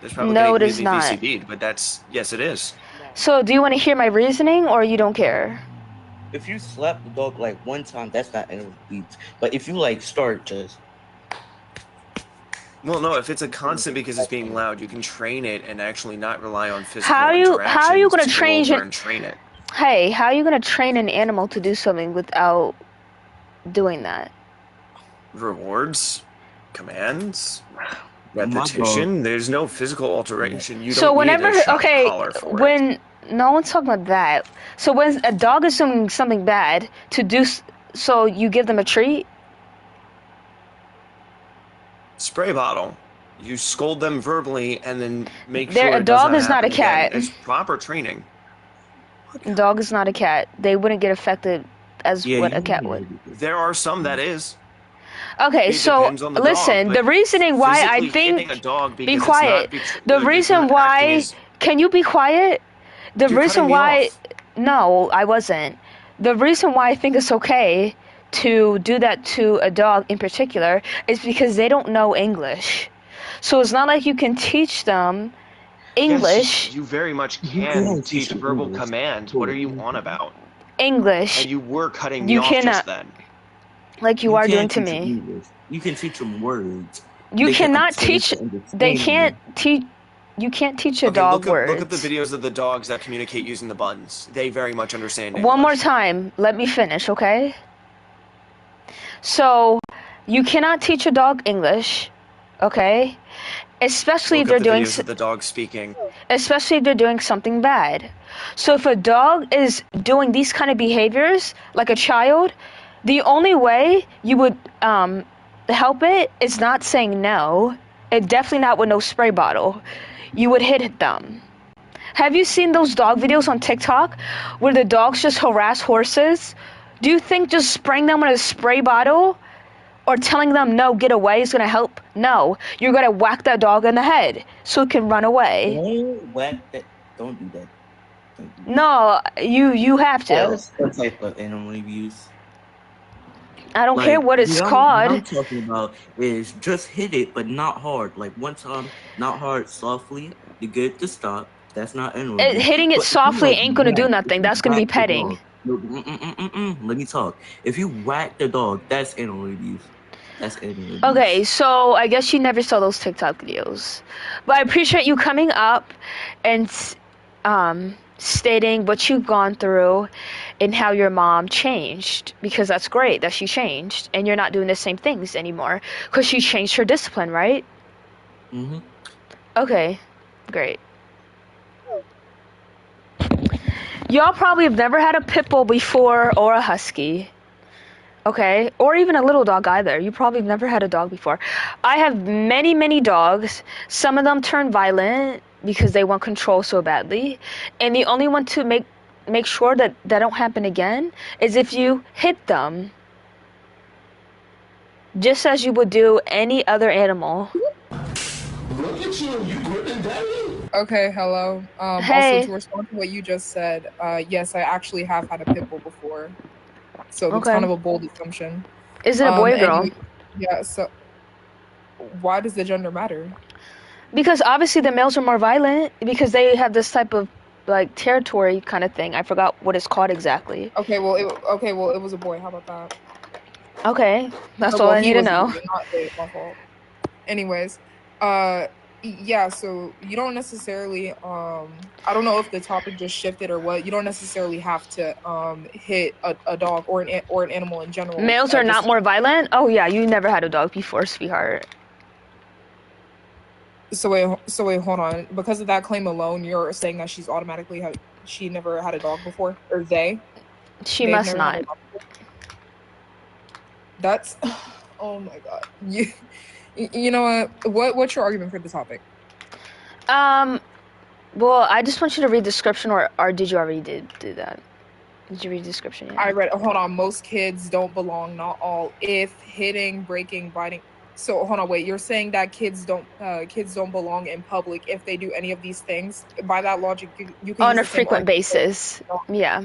That's probably No, it getting is the not. VCB'd, but yes, it is. So do you want to hear my reasoning or you don't care? If you slap the dog like one time, that's not animal abuse. But if you like start just Well, no, if it's a constant because it's being loud, you can train it and actually not rely on physical How are you interactions gonna to go train over it? and train it? Hey, how are you gonna train an animal to do something without doing that? Rewards, commands, repetition. There's no physical alteration. You So don't whenever, need a shock okay, collar for it. when no one's talking about that. So when a dog is doing something bad to do, so you give them a treat. Spray bottle. You scold them verbally and then make There- sure a it does dog not is not a happen again. cat. It's proper training. A dog is not a cat. They wouldn't get affected as what a cat would. There are some that is. Okay, It so depends on the listen, dog, the but reasoning why I physically think hitting a dog because be it's quiet. not The because reason you're acting why is- can you be quiet? The You're reason cutting me why off. no, I wasn't. The reason why I think it's okay to do that to a dog in particular is because they don't know English. So it's not like you can teach them English. Yes, you very much can teach verbal commands. What are you on about? English. And you were cutting me You off cannot, just then. like you are doing to teach them me. English. You can teach them words. You They can cannot understand teach. to understand They you. can't teach. You can't teach a Okay, dog words. look up the videos of the dogs that communicate using the buttons. They very much understand English. One more time, let me finish, okay? So, you cannot teach a dog English, okay? Especially if Look they're up the doing, videos of the dog speaking. especially if they're doing something bad. So if a dog is doing these kind of behaviors, like a child, the only way you would help it is not saying no. It definitely not with no spray bottle. You would hit them. Have you seen those dog videos on TikTok where the dogs just harass horses? Do you think just spraying them with a spray bottle or telling them no, get away is gonna help? No, you're gonna whack that dog in the head so it can run away. Don't whack that. Don't do that. No, you have to. That's the type of animal abuse. I don't care what it's What called. I'm talking about is just hit it, but not hard. Like one time, not hard, softly. You get to stop. That's not animal abuse. Hitting it But if you, softly like, ain't gonna do whack- nothing. if That's you gonna be whack the petting. dog- Let me talk. If you whack the dog, that's animal abuse. That's animal abuse. Okay, so I guess you never saw those TikTok videos. But I appreciate you coming up and stating what you've gone through and how your mom changed, because that's great that she changed and you're not doing the same things anymore because she changed her discipline, right? Mm-hmm. Okay, great. Y'all probably have never had a pit bull before or a husky. Okay, or even a little dog either. You probably never had a dog before. I have many, many dogs. Some of them turn violent because they want control so badly, and the only one to make sure that that don't happen again is if you hit them, just as you would do any other animal. Look at you gripping daddy. Okay, hello. Hey. Also, to respond to what you just said, yes, I actually have had a pit bull before. So it's Okay. kind of a bold assumption. Is it a boy or girl? Yeah, so why does the gender matter? Because obviously the males are more violent because they have this type of like territory kind of thing. I forgot what it's called exactly. Okay, well, it was a boy. How about that? Okay, that's Oh, all well, I he need to was a know. boy, not they, my fault. Anyways, yeah, so you don't necessarily, I don't know if the topic just shifted or what. You don't necessarily have to hit a dog or an animal in general. Males are not just- more violent? Oh yeah, you never had a dog before, sweetheart. So wait, hold on. Because of that claim alone, you're saying that she never had a dog before, or they? She They've must never had a not. dog before? That's, oh my god. You know what? What's your argument for the topic? Well, I just want you to read the description, or did you already do that? Did you read the description yet? I read. Hold on. Most kids don't belong. Not all. If hitting, breaking, biting. So hold on. Wait. You're saying that kids don't belong in public if they do any of these things. By that logic, you can On use a the same frequent argument basis. Yeah.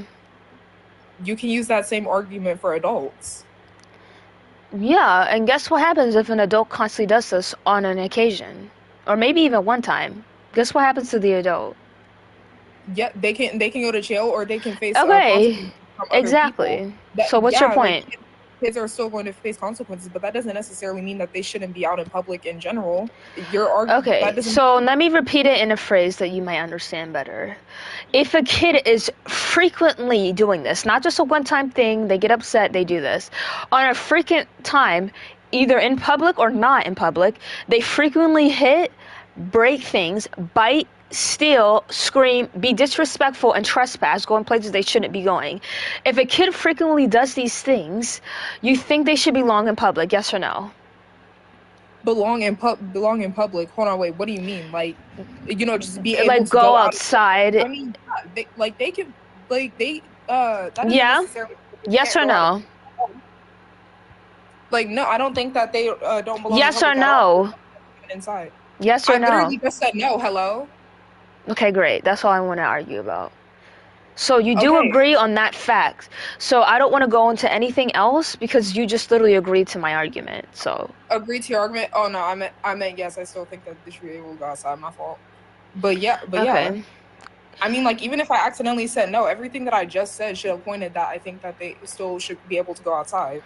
You can use that same argument for adults. Yeah, and guess what happens if an adult constantly does this on an occasion? Or maybe even one time. Guess what happens to the adult? Yeah, they can go to jail or they can face Okay, consequences from other exactly. people. That- So what's your yeah, point? like, kids are still going to face consequences, but that doesn't necessarily mean that they shouldn't be out in public in general. Your argument. Okay, That doesn't. so let me repeat it in a phrase that you might understand better. If a kid is frequently doing this, not just a one-time thing, they get upset, they do this, on a frequent time, either in public or not in public, they frequently hit, break things, bite, steal, scream, be disrespectful, and trespass, go in places they shouldn't be going. If a kid frequently does these things, you think they should belong in public, yes or no? belong in public. Hold on, wait. What do you mean? Like, just be able Like to go out. outside. I mean, yeah, they can, that doesn't Yeah? necessarily- Yes or can't go out. no? Like, no, I don't think that they don't belong. Yes in or public at all. no? Inside. Yes or I no? literally just said no. Hello. Okay, great. That's all I want to argue about. So you do Okay. agree on that fact. So I don't want to go into anything else because you just literally agreed to my argument. So Agree to your argument. Oh no, I meant yes. I still think that they should be able to go outside. My fault. But yeah. okay. I mean, like, even if I accidentally said no, everything that I just said should have pointed that I think that they still should be able to go outside.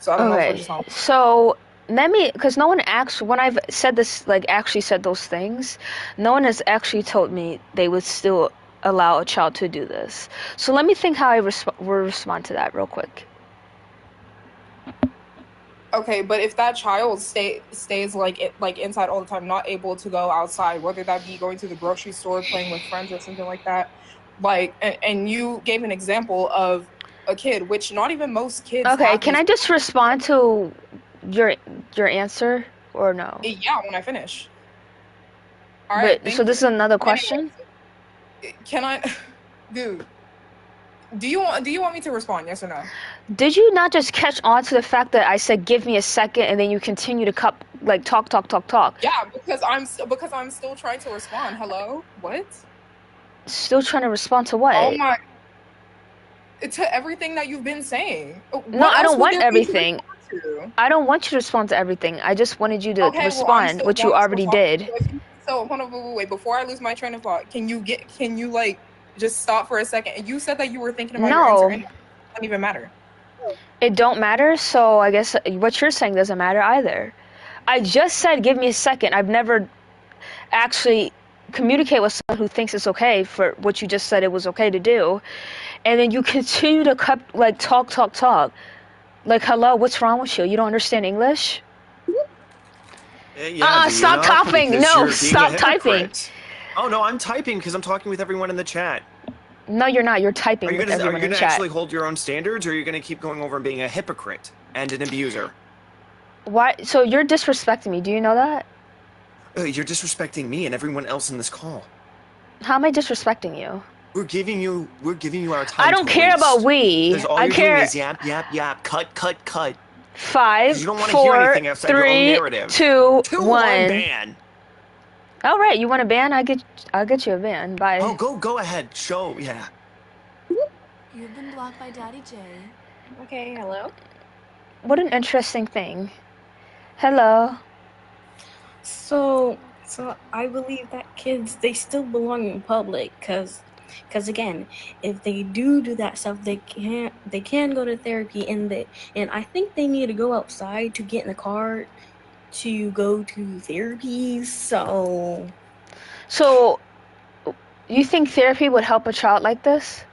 So I don't know if I Okay. just sound. So let me, because no one actually, when I've said this, like actually said those things, no one has actually told me they would still allow a child to do this. So let me think how I will respond to that real quick. Okay, but if that child stays like inside all the time, not able to go outside, whether that be going to the grocery store, playing with friends, or something like that, like, and you gave an example of a kid, which not even most kids. Okay, have can these- I just respond to your answer or no? Yeah, when I finish. All right. But so this is another question? Can I, dude? Do you want me to respond? Yes or no? Did you not just catch on to the fact that I said give me a second and then you continue to talk? Yeah, because I'm still trying to respond. Hello? What? Still trying to respond to what? Oh my! To everything that you've been saying. No, I don't want What else would there be to everything. respond to? I don't want you to respond to everything. I just wanted you to Okay, well, I'm respond, still which you going to already respond. did. So hold on, wait. Before I lose my train of thought, can you like just stop for a second? You said that you were thinking about your answer. No, Anyway. It doesn't even matter. it don't matter. So I guess what you're saying doesn't matter either. I just said give me a second. I've never actually communicate with someone who thinks it's okay for what you just said it was okay to do, and then you continue to talk. Like, hello, what's wrong with you? You don't understand English? Yeah, do you stop not? typing. Because No, you're being stop a typing. hypocrite. Oh no, I'm typing because I'm talking with everyone in the chat. No, you're not. You're typing Are you with gonna everyone in chat. actually hold your own standards, or are you gonna keep going over and being a hypocrite and an abuser? Why? So you're disrespecting me. Do you know that? You're disrespecting me and everyone else in this call. How am I disrespecting you? We're giving you our time. I don't to care waste. about we. Because all I you're care. doing is yap, yap, yap, cut, cut, cut. 5, You don't want to hear 4, anything outside your own 3, narrative. 2, 2-1 1. ban. All right, you want a ban? I'll get you a ban. Bye. Oh, go ahead. Show, yeah. You've been blocked by Daddy J. Okay, hello. What an interesting thing. Hello. So I believe that kids, they still belong in public, cause again, if they do that stuff, they can go to therapy, and I think they need to go outside to get in a car to go to therapy. So you think therapy would help a child like this?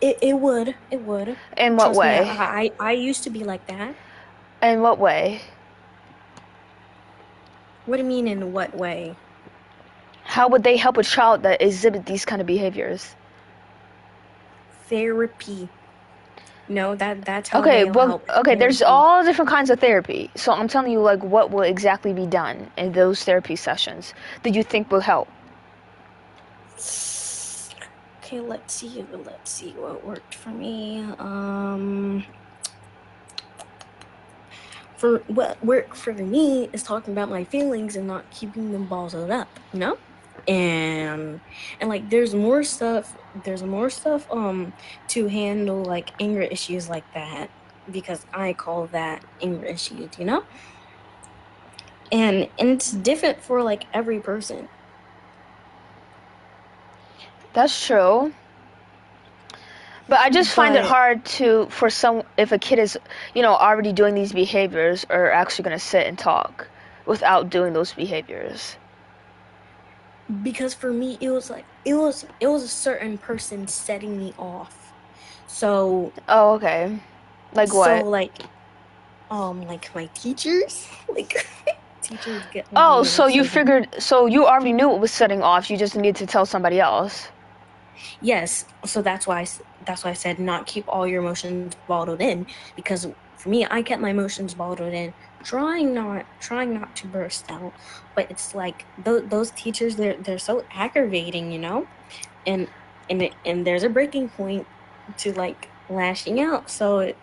It would. In what Trust me, way? I used to be like that. In what way? What do you mean, in what way? How would they help a child that exhibit these kind of behaviors? Therapy. No, that's how Okay, they'll well, help. okay, there's Therapy. all different kinds of therapy. So I'm telling you, like, what will exactly be done in those therapy sessions that you think will help? Okay, let's see what worked for me. For what worked for me is talking about my feelings and not keeping them bottled up, you know? And like there's more stuff to handle, like anger issues like that, because I call that anger issues, you know? And it's different for like every person. That's true. But I just find it But- hard if a kid is, already doing these behaviors, or actually going to sit and talk without doing those behaviors. Because for me it was a certain person setting me off. So Oh, okay. Like what? So like my teachers, like teachers get on Oh, me so you so- so you already knew it was setting off, you just needed to tell somebody else. Yes, so that's why I said not keep all your emotions bottled in, because for me I kept my emotions bottled in, trying not to burst out, but it's like those teachers, they're so aggravating, you know, and there's a breaking point to like lashing out, so it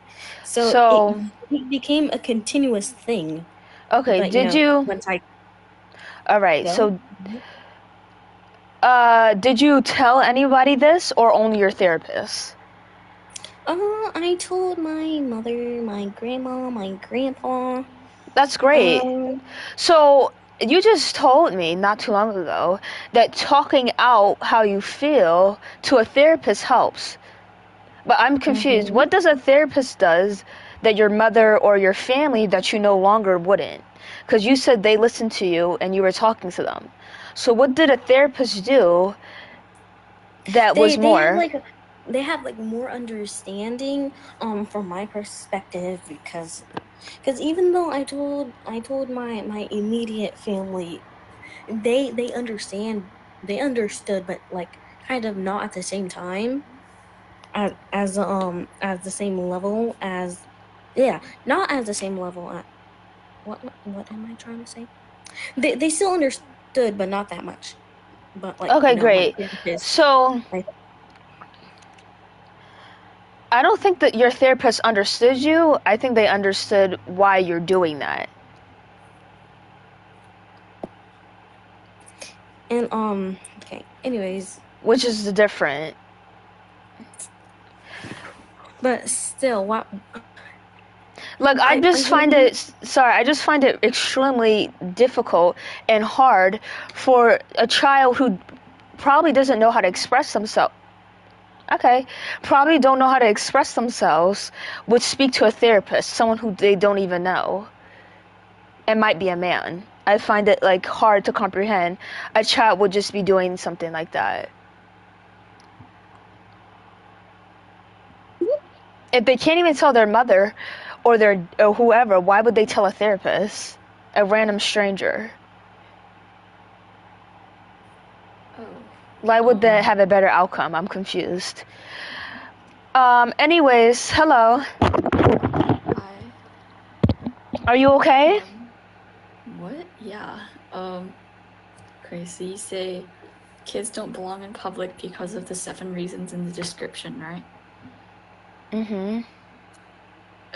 became a continuous thing. Okay, But, did know, you once I All right. go, So did you tell anybody this, or only your therapist? I told my mother, my grandma, my grandpa. That's great. So you just told me not too long ago that talking out how you feel to a therapist helps. But I'm confused. What does a therapist does that your mother or your family that you no longer wouldn't? Because you said they listened to you and you were talking to them. So what did a therapist do that was more? They have like more understanding from my perspective, because even though I told my immediate family, they understood, but like kind of not at the same time, as the same level as, not as the same level at, what am I trying to say? They still understood, but not that much. But like, Okay, my great. therapist, So like, I don't think that your therapist understood you. I think they understood why you're doing that. and okay, anyways, Which is the different. but still, what? Like, I just find it extremely difficult and hard for a child who probably doesn't know how to express themselves. Okay, probably don't know how to express themselves, would speak to a therapist, someone who they don't even know. It might be a man. I find it like hard to comprehend a child would just be doing something like that. If they can't even tell their mother or or whoever, why would they tell a therapist? A random stranger. Oh. Why would that have a better outcome? I'm confused. Anyways, hello. Are you okay? What? Yeah. Crazy. You say kids don't belong in public because of the 7 reasons in the description, right? Mm-hmm.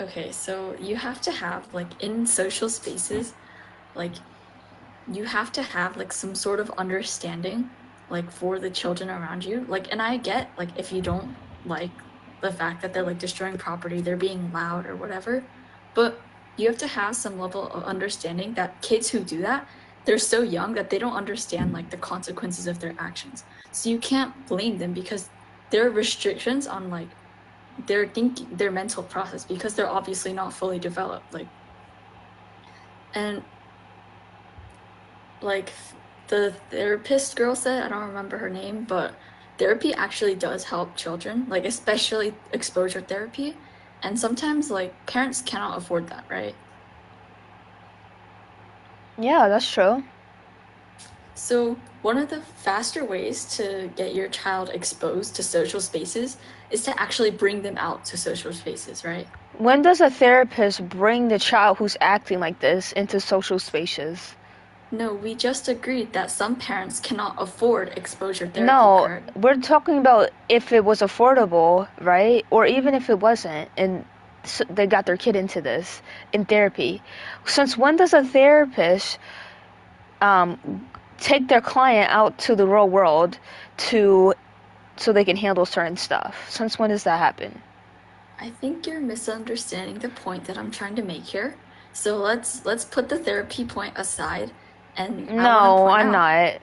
Okay, so you have to have, like, in social spaces, like, you have to have, like, some sort of understanding, like, for the children around you. Like, and I get, like, if you don't like the fact that they're, like, destroying property, they're being loud or whatever, but you have to have some level of understanding that kids who do that, they're so young that they don't understand, like, the consequences of their actions. So you can't blame them because there are restrictions on, like, their thinking, their mental process, because they're obviously not fully developed. Like, and like the therapist girl said, I don't remember her name, but therapy actually does help children, like especially exposure therapy. And sometimes, like, parents cannot afford that, right? Yeah, that's true. So one of the faster ways to get your child exposed to social spaces is to actually bring them out to social spaces, right? When does a therapist bring the child who's acting like this into social spaces? No, we just agreed that some parents cannot afford exposure therapy, No, correct? we're talking about if it was affordable, right? Or even if it wasn't, and they got their kid into this in therapy. Since when does a therapist take their client out to the real world so they can handle certain stuff? Since when does that happen? I think you're misunderstanding the point that I'm trying to make here. So let's put the therapy point aside, and No, I'm not.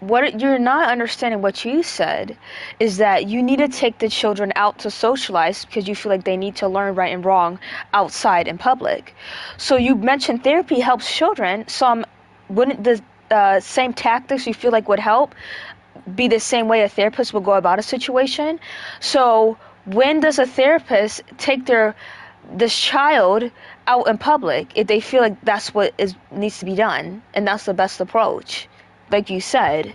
What you're not understanding what you said is that you need to take the children out to socialize because you feel like they need to learn right and wrong outside in public. So you mentioned therapy helps children. So wouldn't the same tactics you feel like would help be the same way a therapist would go about a situation? So when does a therapist take this child out in public if they feel like that's what needs to be done and that's the best approach, like you said?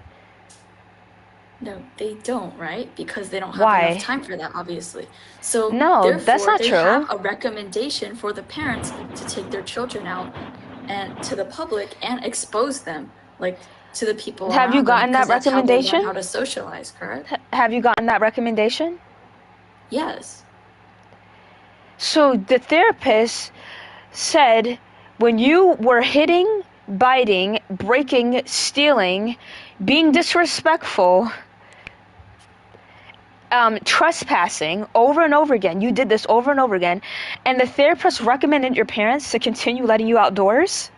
No, they don't, right? Because they don't have Why? enough time for that, obviously. So No, that's therefore, not they true. have a recommendation for the parents to take their children out and to the public and expose them, like, to the people Have you around them, gotten that because that's how they learn recommendation? how to socialize, correct? Have you gotten that recommendation? Yes. So the therapist said when you were hitting, biting, breaking, stealing, being disrespectful, trespassing over and over again, you did this over and over again, and the therapist recommended your parents to continue letting you outdoors?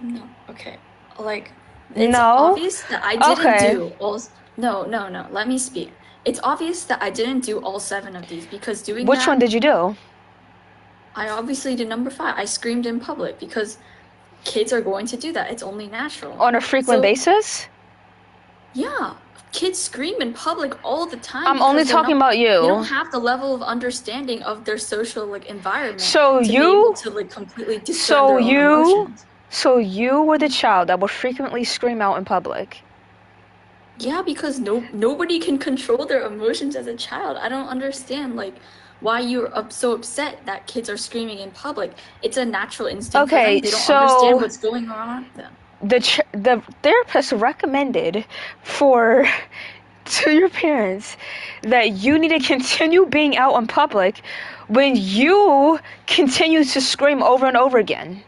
No, okay. Like, it's No? obvious that I didn't Okay. do all... No, let me speak. It's obvious that I didn't do all 7 of these, because doing Which that, one did you do? I obviously did number 5. I screamed in public because kids are going to do that. It's only natural. On a frequent So, basis? yeah, kids scream in public all the time. I'm only because they're talking not- about you. They don't have the level of understanding of their social, like, environment So to be you- able to, like, completely discern their own emotions. So you were the child that would frequently scream out in public. Yeah, because nobody can control their emotions as a child. I don't understand, like, why you're so upset that kids are screaming in public. It's a natural instinct for Okay, them. They don't so- understand what's going on with them. The therapist recommended to your parents that you need to continue being out in public when you continue to scream over and over again.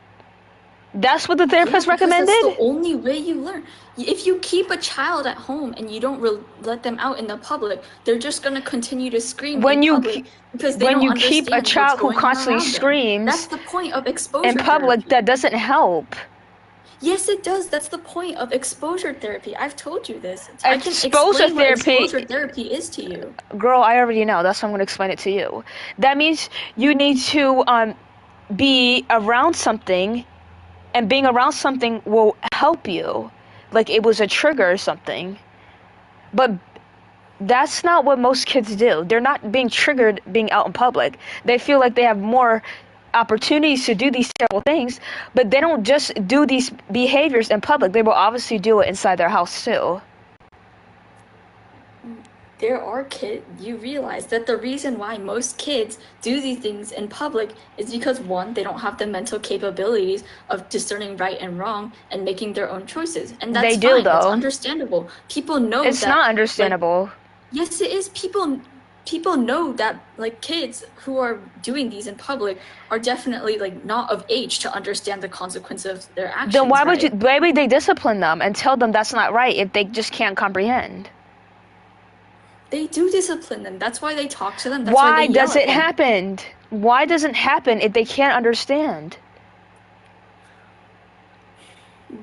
That's what the therapist Yeah, because recommended? that's the only way you learn. If you keep a child at home and you don't let them out in the public, they're just going to continue to scream When in you public because they when don't you keep a understand child what's who going on constantly around them. screams That's the point of exposure in public, therapy. that doesn't help. Yes, it does. That's the point of exposure therapy. I've told you this. I can Exposure explain what therapy- exposure therapy is to you. Girl, I already know. That's why I'm going to explain it to you. That means you need to be around something, and being around something will help you. Like it was a trigger or something. But that's not what most kids do. They're not being triggered being out in public. They feel like they have more opportunities to do these terrible things, but they don't just do these behaviors in public. They will obviously do it inside their house too. There are kids, you realize that the reason why most kids do these things in public is because, one, they don't have the mental capabilities of discerning right and wrong and making their own choices. And that's They do, fine. That's though. understandable. People know It's that, not like, understandable. yes, it is. People know that, like, kids who are doing these in public are definitely, like, not of age to understand the consequences of their actions. Then why right? would they discipline them and tell them that's not right if they just can't comprehend? They do discipline them. That's why they talk to them. That's Why they yell does at it them. happen? Why does it happen if they can't understand?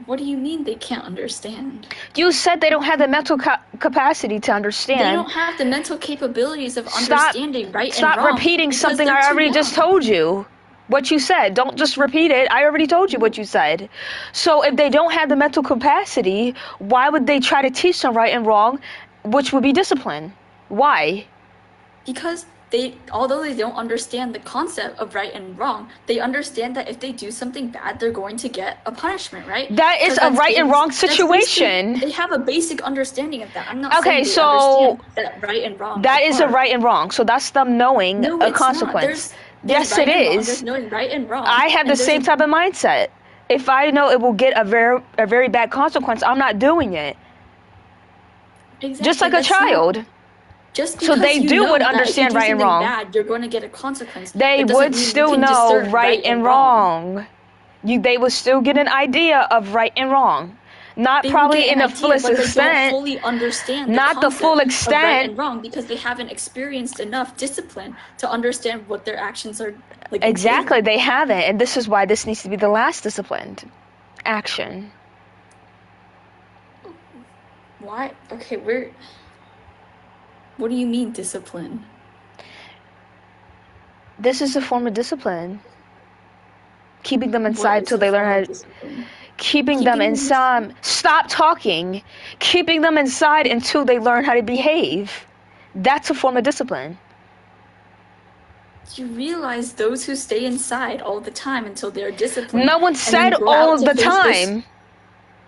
What do you mean they can't understand? You said they don't have the mental capacity to understand. They don't have the mental capabilities of Stop- understanding right and Stop wrong. repeating because something they're I too already young. just told you. What you said. Don't just repeat it. I already told you what you said. So if they don't have the mental capacity, why would they try to teach them right and wrong, which would be discipline? Why? Because although they don't understand the concept of right and wrong, they understand that if they do something bad, they're going to get a punishment, right? That is 'Cause a that's right and wrong that's basically- situation. They have a basic understanding of that. I'm not Okay, saying they so understand that right and wrong. that is a apart. right and wrong. So that's them knowing No, a it's consequence. not. There's Yes, right it and wrong. is. There's knowing right and wrong. I have and the there's same a- type of mindset. If I know it will get a very bad consequence, I'm not doing it. Exactly, Just like a that's not- child. Just So because they you do know would that if you understand do right and something wrong. Bad, you're going to get a consequence. They That doesn't would mean you still can know discern right and wrong. They would still get an idea of right and wrong. Not They will probably get in an the idea, fullest but they don't extent. fully understand Not the concept full of right extent. and wrong because they haven't experienced enough discipline to understand what their actions are like. Exactly, they haven't, and this is why this needs to be the last disciplined action. Why? Okay, what do you mean discipline? This is a form of discipline. Keeping them What inside is till a they learn form how of to. discipline? Keeping them inside. Stop talking. Keeping them inside until they learn how to behave. That's a form of discipline. You realize those who stay inside all the time until they're disciplined. No one and then said go out all to the face time.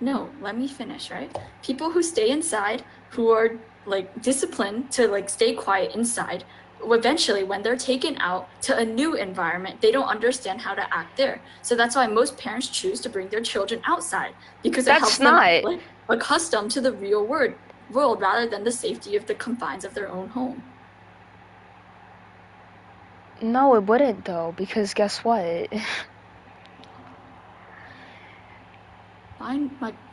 No, let me finish, right? People who stay inside, who are like disciplined to like stay quiet inside, eventually when they're taken out to a new environment, they don't understand how to act there. So that's why most parents choose to bring their children outside because it That's helps not- them like accustomed to the real world rather than the safety of the confines of their own home. No, it wouldn't though, because guess what?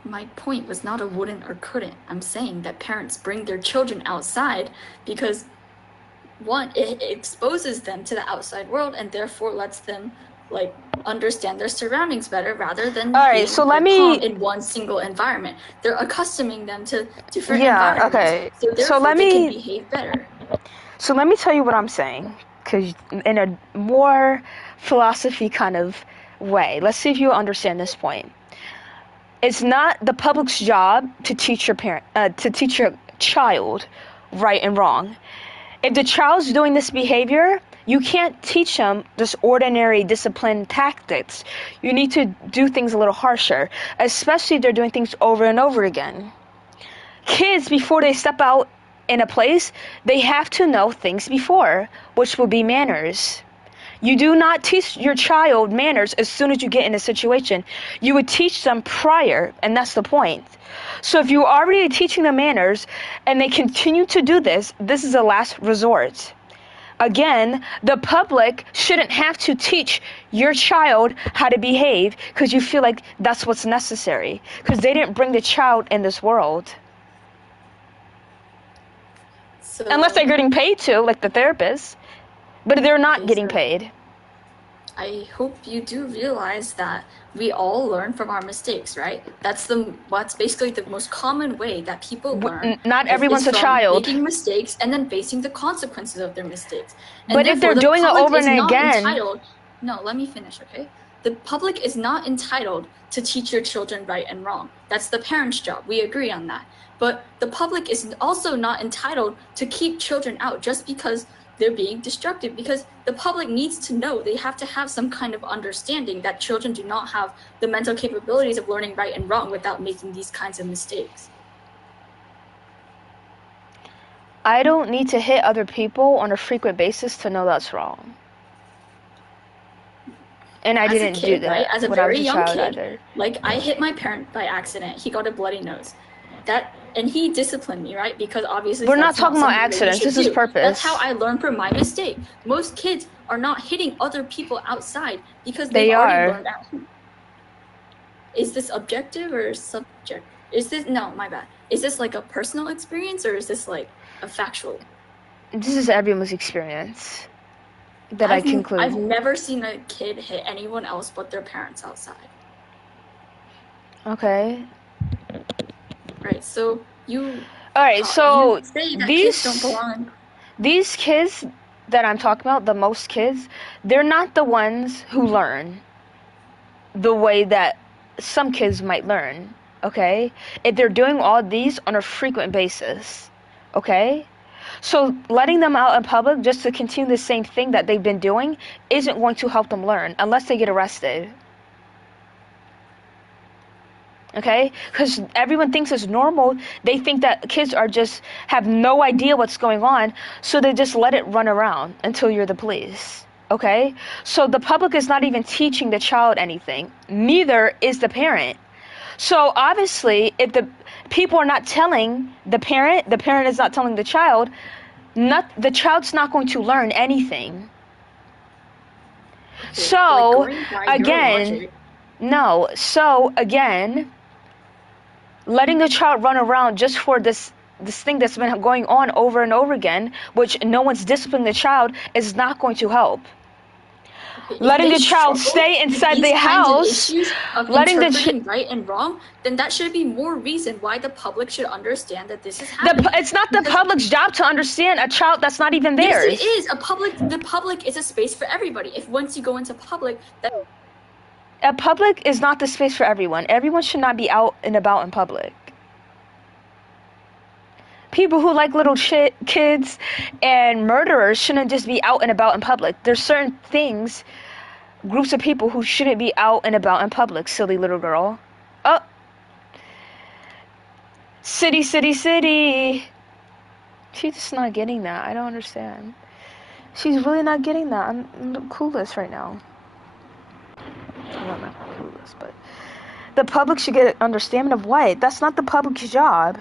My point was not a wouldn't or couldn't. I'm saying that parents bring their children outside because one, it exposes them to the outside world and therefore lets them like understand their surroundings better rather than All right, being so let calm me- in one single environment. They're accustoming them to different Yeah, environments. okay. So So therefore let they can me- behave better. So let me tell you what I'm saying, because in a more philosophy kind of way. Let's see if you understand this point. It's not the public's job to teach your child right and wrong. If the child's doing this behavior, you can't teach them just ordinary discipline tactics. You need to do things a little harsher, especially if they're doing things over and over again. Kids, before they step out in a place, they have to know things before, which will be manners. You do not teach your child manners as soon as you get in a situation. You would teach them prior, and that's the point. So if you're already teaching them manners and they continue to do this, this is a last resort. Again, the public shouldn't have to teach your child how to behave because you feel like that's what's necessary, because they didn't bring the child in this world. So, Unless they're getting paid to, like the therapist. But they're not getting paid. I hope you do realize that we all learn from our mistakes, right? That's basically the most common way that people learn. Not is everyone's a from child. Making mistakes and then facing the consequences of their mistakes. But if therefore, they're the doing it public over is and not again- entitled- No, let me finish, okay? The public is not entitled to teach your children right and wrong. That's the parents' job. We agree on that. But the public is also not entitled to keep children out just because they're being destructive, because the public needs to know. They have to have some kind of understanding that children do not have the mental capabilities of learning right and wrong without making these kinds of mistakes. I don't need to hit other people on a frequent basis to know that's wrong. And I As didn't a kid, do that right? As a when I was very a young child kid, either. like I hit my parent by accident. He got a bloody nose. And he disciplined me, right? Because obviously We're not that's talking about something that you accidents. should This is do. purpose. That's how I learned from my mistake. Most kids are not hitting other people outside because they've They already are. learned at home. Is this objective or subjective? No, my bad. Is this like a personal experience or is this like a factual? This is everyone's experience that I conclude. I've never seen a kid hit anyone else but their parents outside. Okay. Right, so you... Alright, so you say that kids don't belong. These kids that I'm talking about, the most kids, they're not the ones who learn the way that some kids might learn, okay? If they're doing all these on a frequent basis, okay? So letting them out in public just to continue the same thing that they've been doing isn't going to help them learn unless they get arrested. Okay? Because everyone thinks it's normal. They think that kids have no idea what's going on, so they just let it run around until you're the police. Okay? So the public is not even teaching the child anything. Neither is the parent. So obviously, if the people are not telling the parent is not telling the child, the child's not going to learn anything. Okay, So, like going by your again, logic, no. So, again, letting the child run around just for this thing that's been going on over and over again, which no one's disciplining the child, is not going to help. Letting the child stay inside the house, letting the interpreting right and wrong, then that should be more reason why the public should understand that this is happening. it's not the public's job to understand a child that's not even theirs. Yes, it is. The public is a space for everybody. If once you go into public, a public is not the space for everyone. Everyone should not be out and about in public. People who like little kids and murderers shouldn't just be out and about in public. There's certain things, groups of people who shouldn't be out and about in public, silly little girl. Oh. City, city, city. She's just not getting that. I don't understand. She's really not getting that. I'm clueless right now. Well, I'm not clueless, but the public should get an understanding of what? That's not the public's job.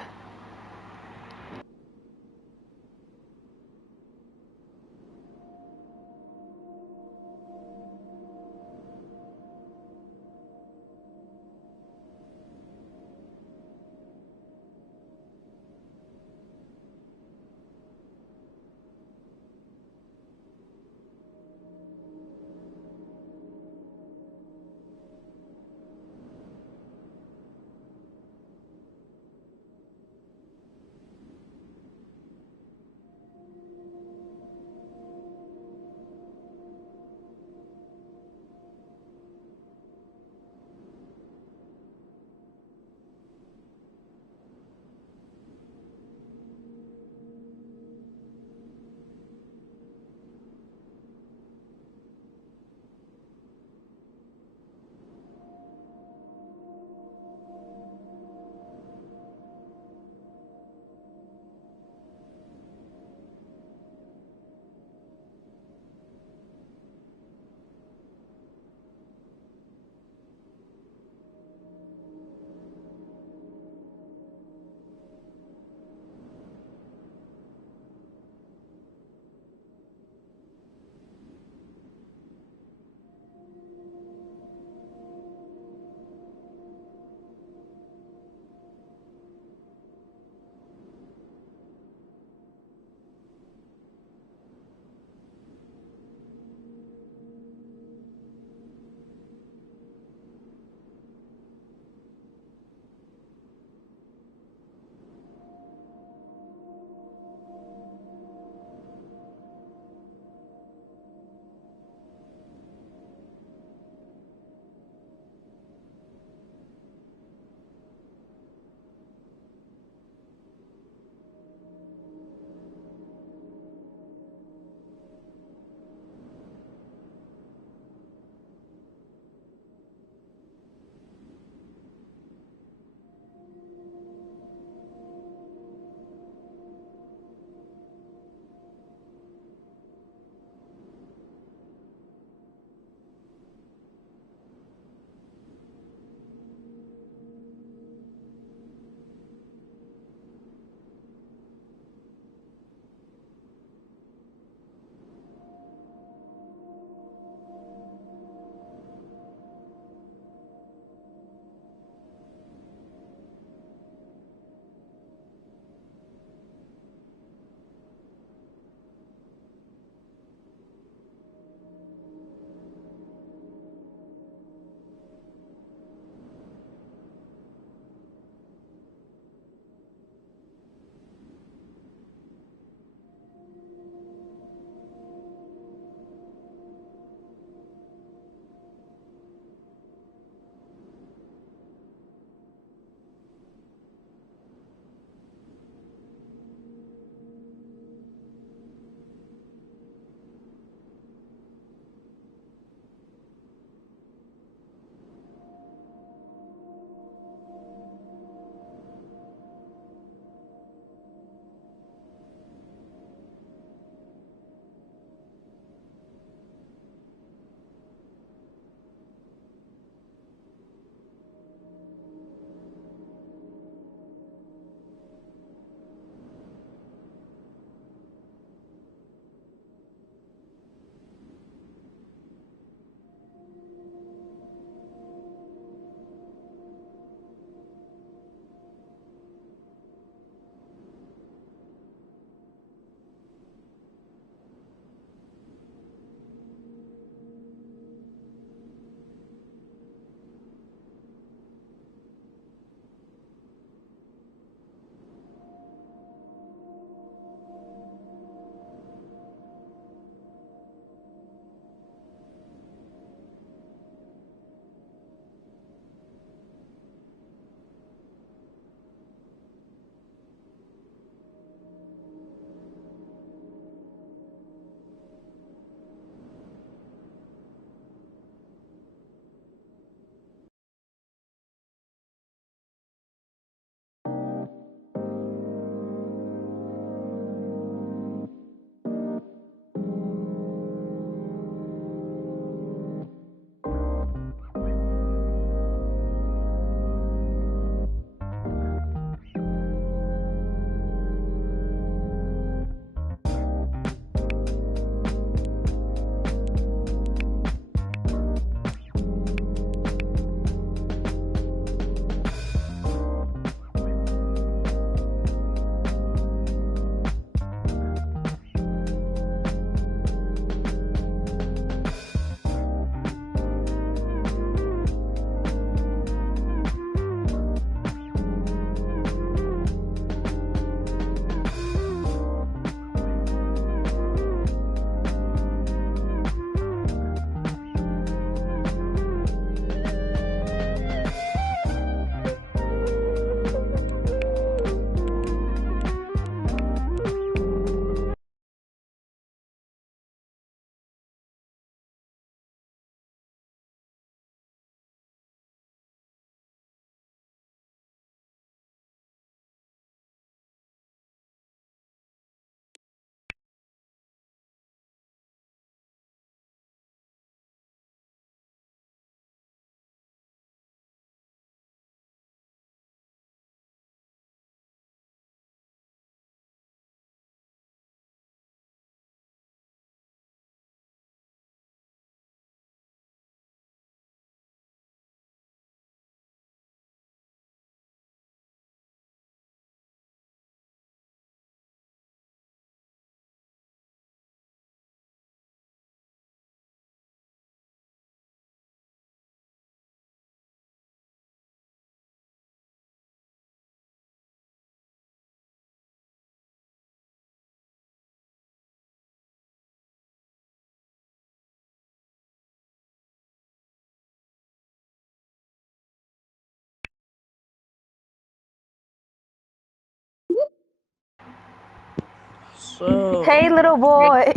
Hey, little boy.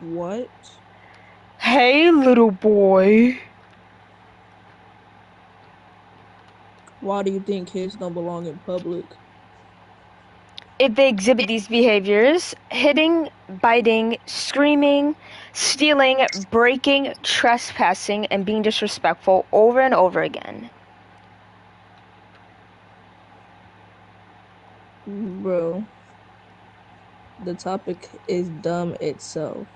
What? Hey, little boy. Why do you think kids don't belong in public? If they exhibit these behaviors, hitting, biting, screaming, stealing, breaking, trespassing, and being disrespectful over and over again. Bro, the topic is dumb itself.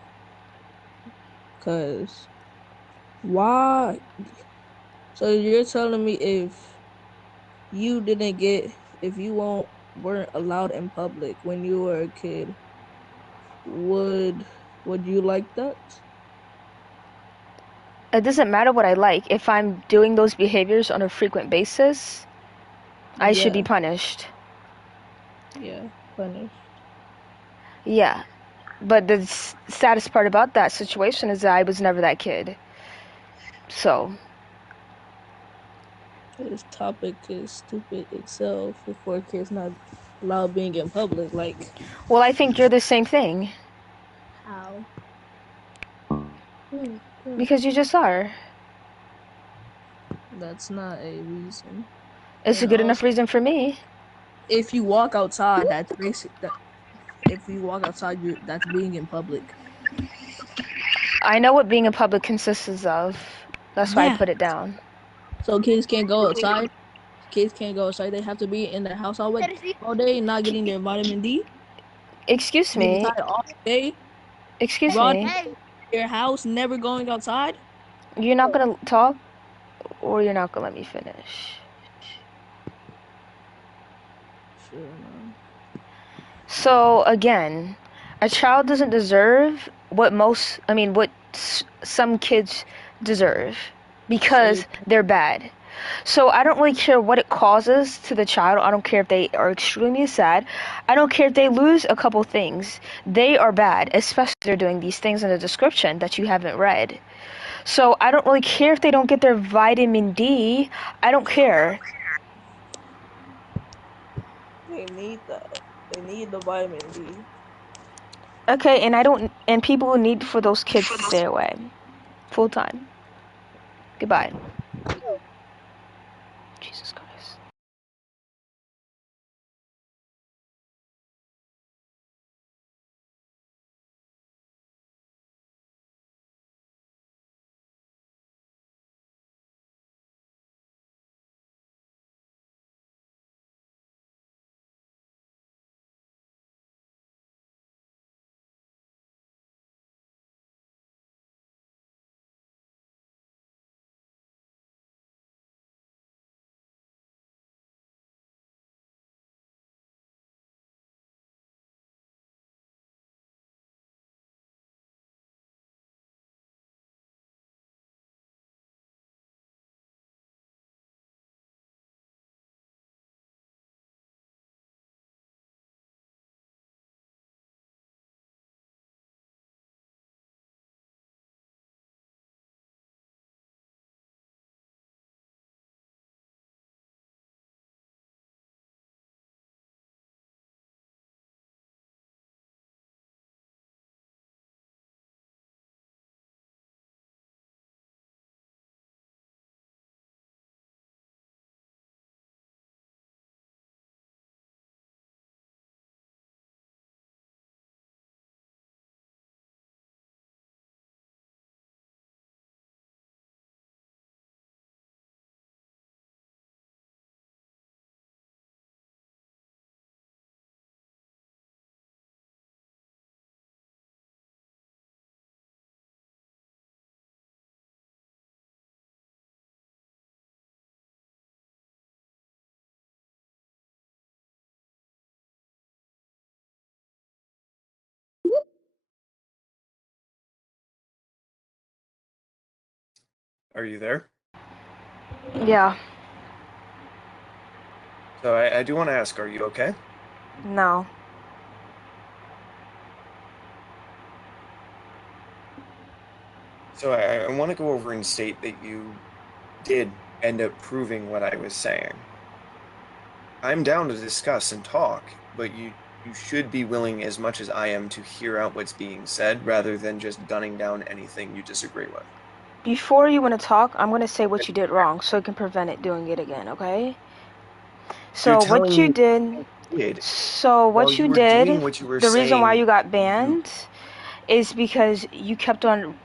Cause why? So you're telling me if you weren't allowed in public when you were a kid, would you like that? It doesn't matter what I like. If I'm doing those behaviors on a frequent basis, I should be Yeah. punished. Yeah, punished. Yeah. But the saddest part about that situation is that I was never that kid. So, This topic is stupid itself. For kids not allowed being in public, like well, I think you're the same thing. how? Because you just are. That's not a reason. It's a And good enough also, reason for me. if you walk outside, that's basic. If you walk outside, that's being in public. I know what being in public consists of. That's why I Yeah. put it down. So kids can't go outside. Kids can't go outside. They have to be in their house all day, not getting their vitamin D. Excuse Being me. inside all day. Excuse Rotting me. in your house, never going outside. You're not gonna talk, or you're not gonna let me finish. Sure, man. So again, a child doesn't deserve what some kids deserve because they're bad. So I don't really care what it causes to the child. I don't care if they are extremely sad. I don't care if they lose a couple things. They are bad, especially if they're doing these things in the description that you haven't read. So I don't really care if they don't get their vitamin D. I don't care. They need that. They need the vitamin D. Okay, and people need for those kids to stay away. Full time. Goodbye. Jesus Christ. Are you there? Yeah. So I do want to ask, are you okay? No. So I want to go over and state that you did end up proving what I was saying. I'm down to discuss and talk, but you should be willing as much as I am to hear out what's being said rather than just gunning down anything you disagree with. Before you want to talk, I'm going to say what you did wrong so it can prevent it doing it again, okay? So You're what telling you me did, did so while what you you were did, doing what you were the reason why saying. you got banned is because you kept on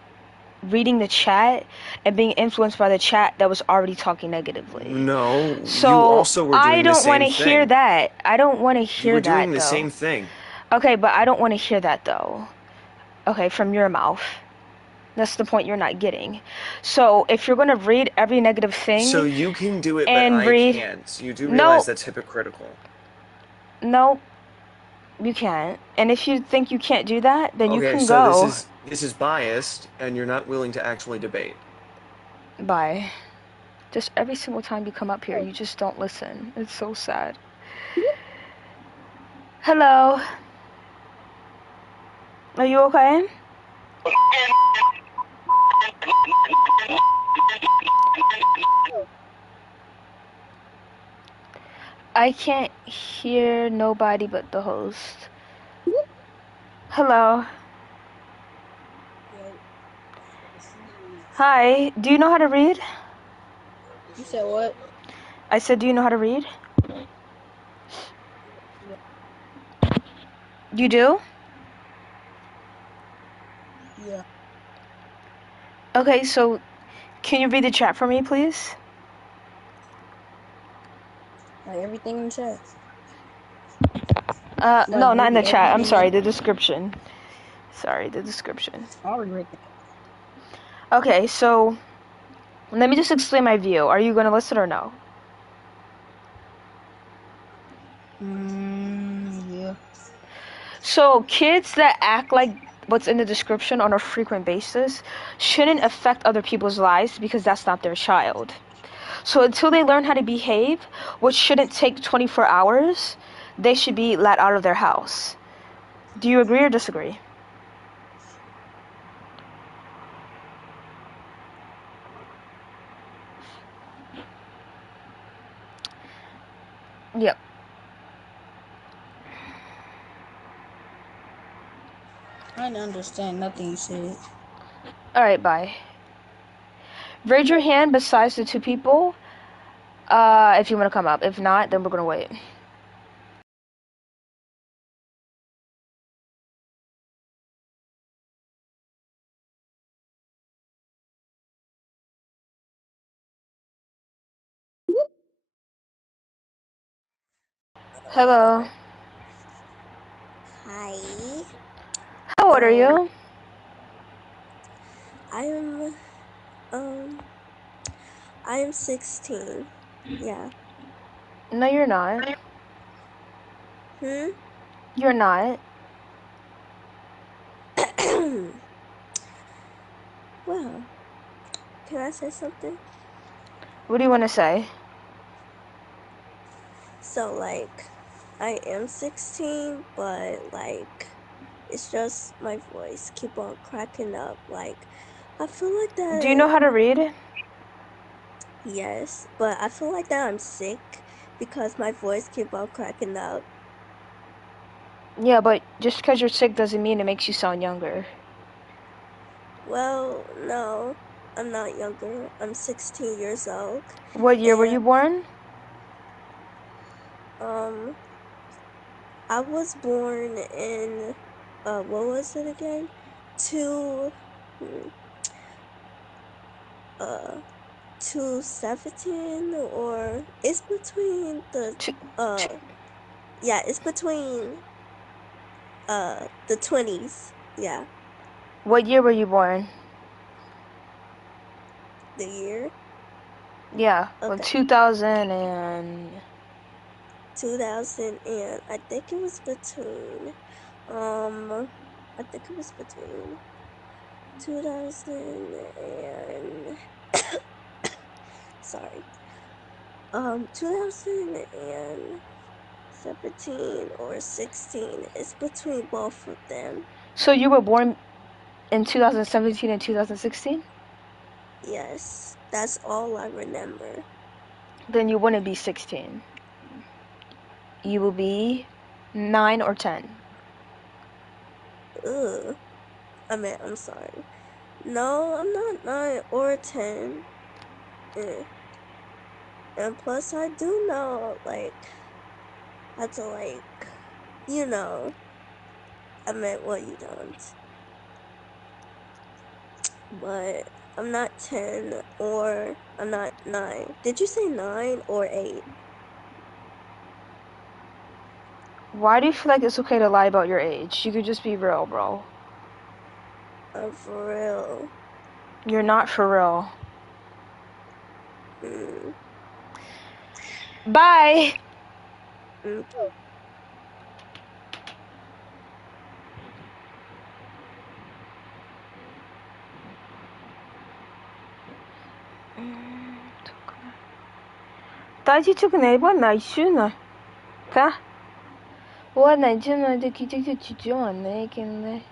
reading the chat and being influenced by the chat that was already talking negatively. No, So you also were doing I don't the want same to hear thing. that. I don't want to You hear were that doing the though. same thing. Okay, but I don't want to hear that though. Okay, from your mouth. That's the point you're not getting. So if you're going to read every negative thing So you can do it, but and I read... can't. You do No, realize that's hypocritical. no, you can't. And if you think you can't do that, then you Okay, can so go. this is biased, and you're not willing to actually debate. Bye. Just every single time you come up here, you just don't listen. It's so sad. Hello. Are you okay? I can't hear nobody but the host. Hello. Hi. Do you know how to read? You said what? I said, do you know how to read? You do? Yeah. Okay, so can you read the chat for me, please? Like everything in the chat. Like No, not in the literally chat. I'm everything. sorry, the description. Sorry, the description. I already read that. Okay, so let me just explain my view. Are you going to listen or no? Yeah. So kids that act like what's in the description on a frequent basis shouldn't affect other people's lives because that's not their child. So until they learn how to behave, which shouldn't take 24 hours, they should be let out of their house. Do you agree or disagree? Yep. I didn't understand nothing you said. Alright, bye. Raise your hand besides the two people if you want to come up. If not, then we're going to wait. Hello. Hi. How old are you? I am 16. Yeah. No, you're not. Hmm? You're not. Well, can I say something? What do you want to say? So, like, I am 16, but, like, it's just my voice keep on cracking up. Like, I feel like that. Do you know how to read? Yes, but I feel like that I'm sick because my voice keep on cracking up. Yeah, but just because you're sick doesn't mean it makes you sound younger. Well, no, I'm not younger. I'm 16 years old. What year were you born? I was born in, what was it again? 217, or it's between the, yeah, it's between, the 20s, yeah. What year were you born? The year? Yeah, like 2000 and... 2000, and I think it was between, I think it was between 2000 and, sorry, 2017 or 16. It's between both of them. So you were born in 2017 and 2016? Yes, that's all I remember. Then you wouldn't be 16. you will be 9 or 10. Ugh. I'm sorry. No, I'm not 9 or 10. And plus, I do know, like, I have to, like, you know, I meant what you don't. But I'm not 10 or I'm not 9. Did you say 9 or 8? Why do you feel like it's okay to lie about your age? You could just be real, bro. I'm for real. You're not for real. Bye! 다시 출근해 봐 나이스나. 가. 와 나이스나 데 기적이 지죠 않네 걔네.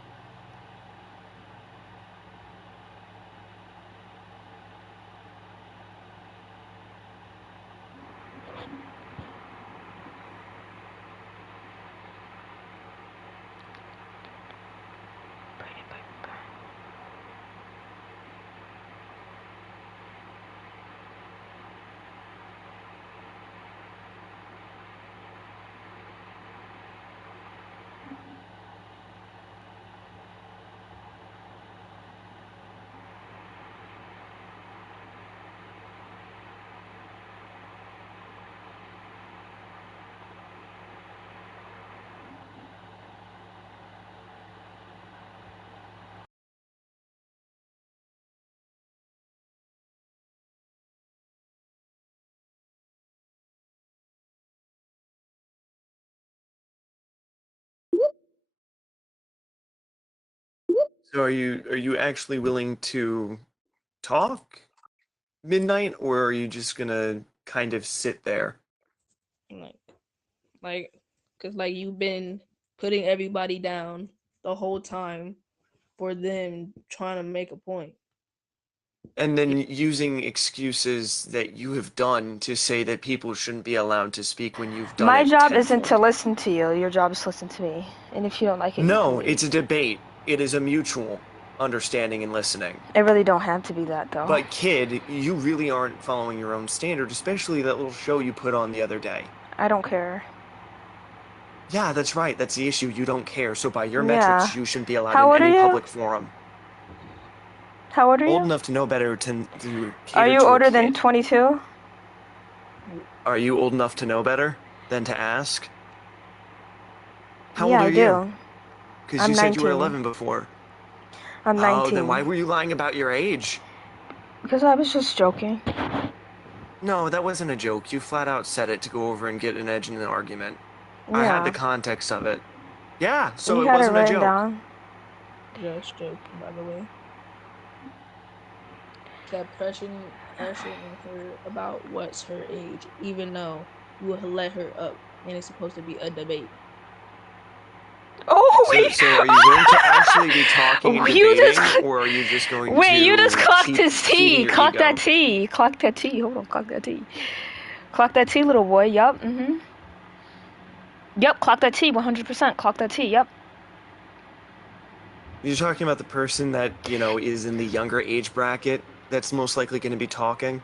So are you actually willing to talk midnight, or are you just gonna kind of sit there? Cause like you've been putting everybody down the whole time for them trying to make a point. And then using excuses that you have done to say that people shouldn't be allowed to speak when you've done My it job isn't to tenfold. listen to you. Your job is to listen to me. And if you don't like it, No, you can it's a debate. It is a mutual understanding and listening. leave. It really don't have to be that though. But kid, you really aren't following your own standard, especially that little show you put on the other day. I don't care. Yeah, that's right. That's the issue. You don't care. So by your Yeah. metrics, you shouldn't be allowed How old in are any you? public forum. How old are Old you? enough to know better to cater Are you to a older than kid. 22? Are you old enough to know better than to ask? How Yeah, old are I you? do. Because I'm you said you were 19. 11 before. I'm 19. Oh, then why were you lying about your age? Because I was just joking. No, that wasn't a joke. You flat out said it to go over and get an edge in an argument. I had the Yeah. context of it. Yeah, so You it had it wasn't a written joke. down. Just joking, by the way. Kept pressuring her about what's her age, even though you would let her up, and it's supposed to be a debate. Oh, So are you going to actually be talking and You debating, just- or are you just going to Wait, you just clocked keep his feeding T. your Clock ego? that T. Clock that T. Hold on, clock that T. Clock that T, little boy. Yup. Yep, clock that T. 100%. Clock that T. Yep. You're talking about the person that, is in the younger age bracket that's most likely going to be talking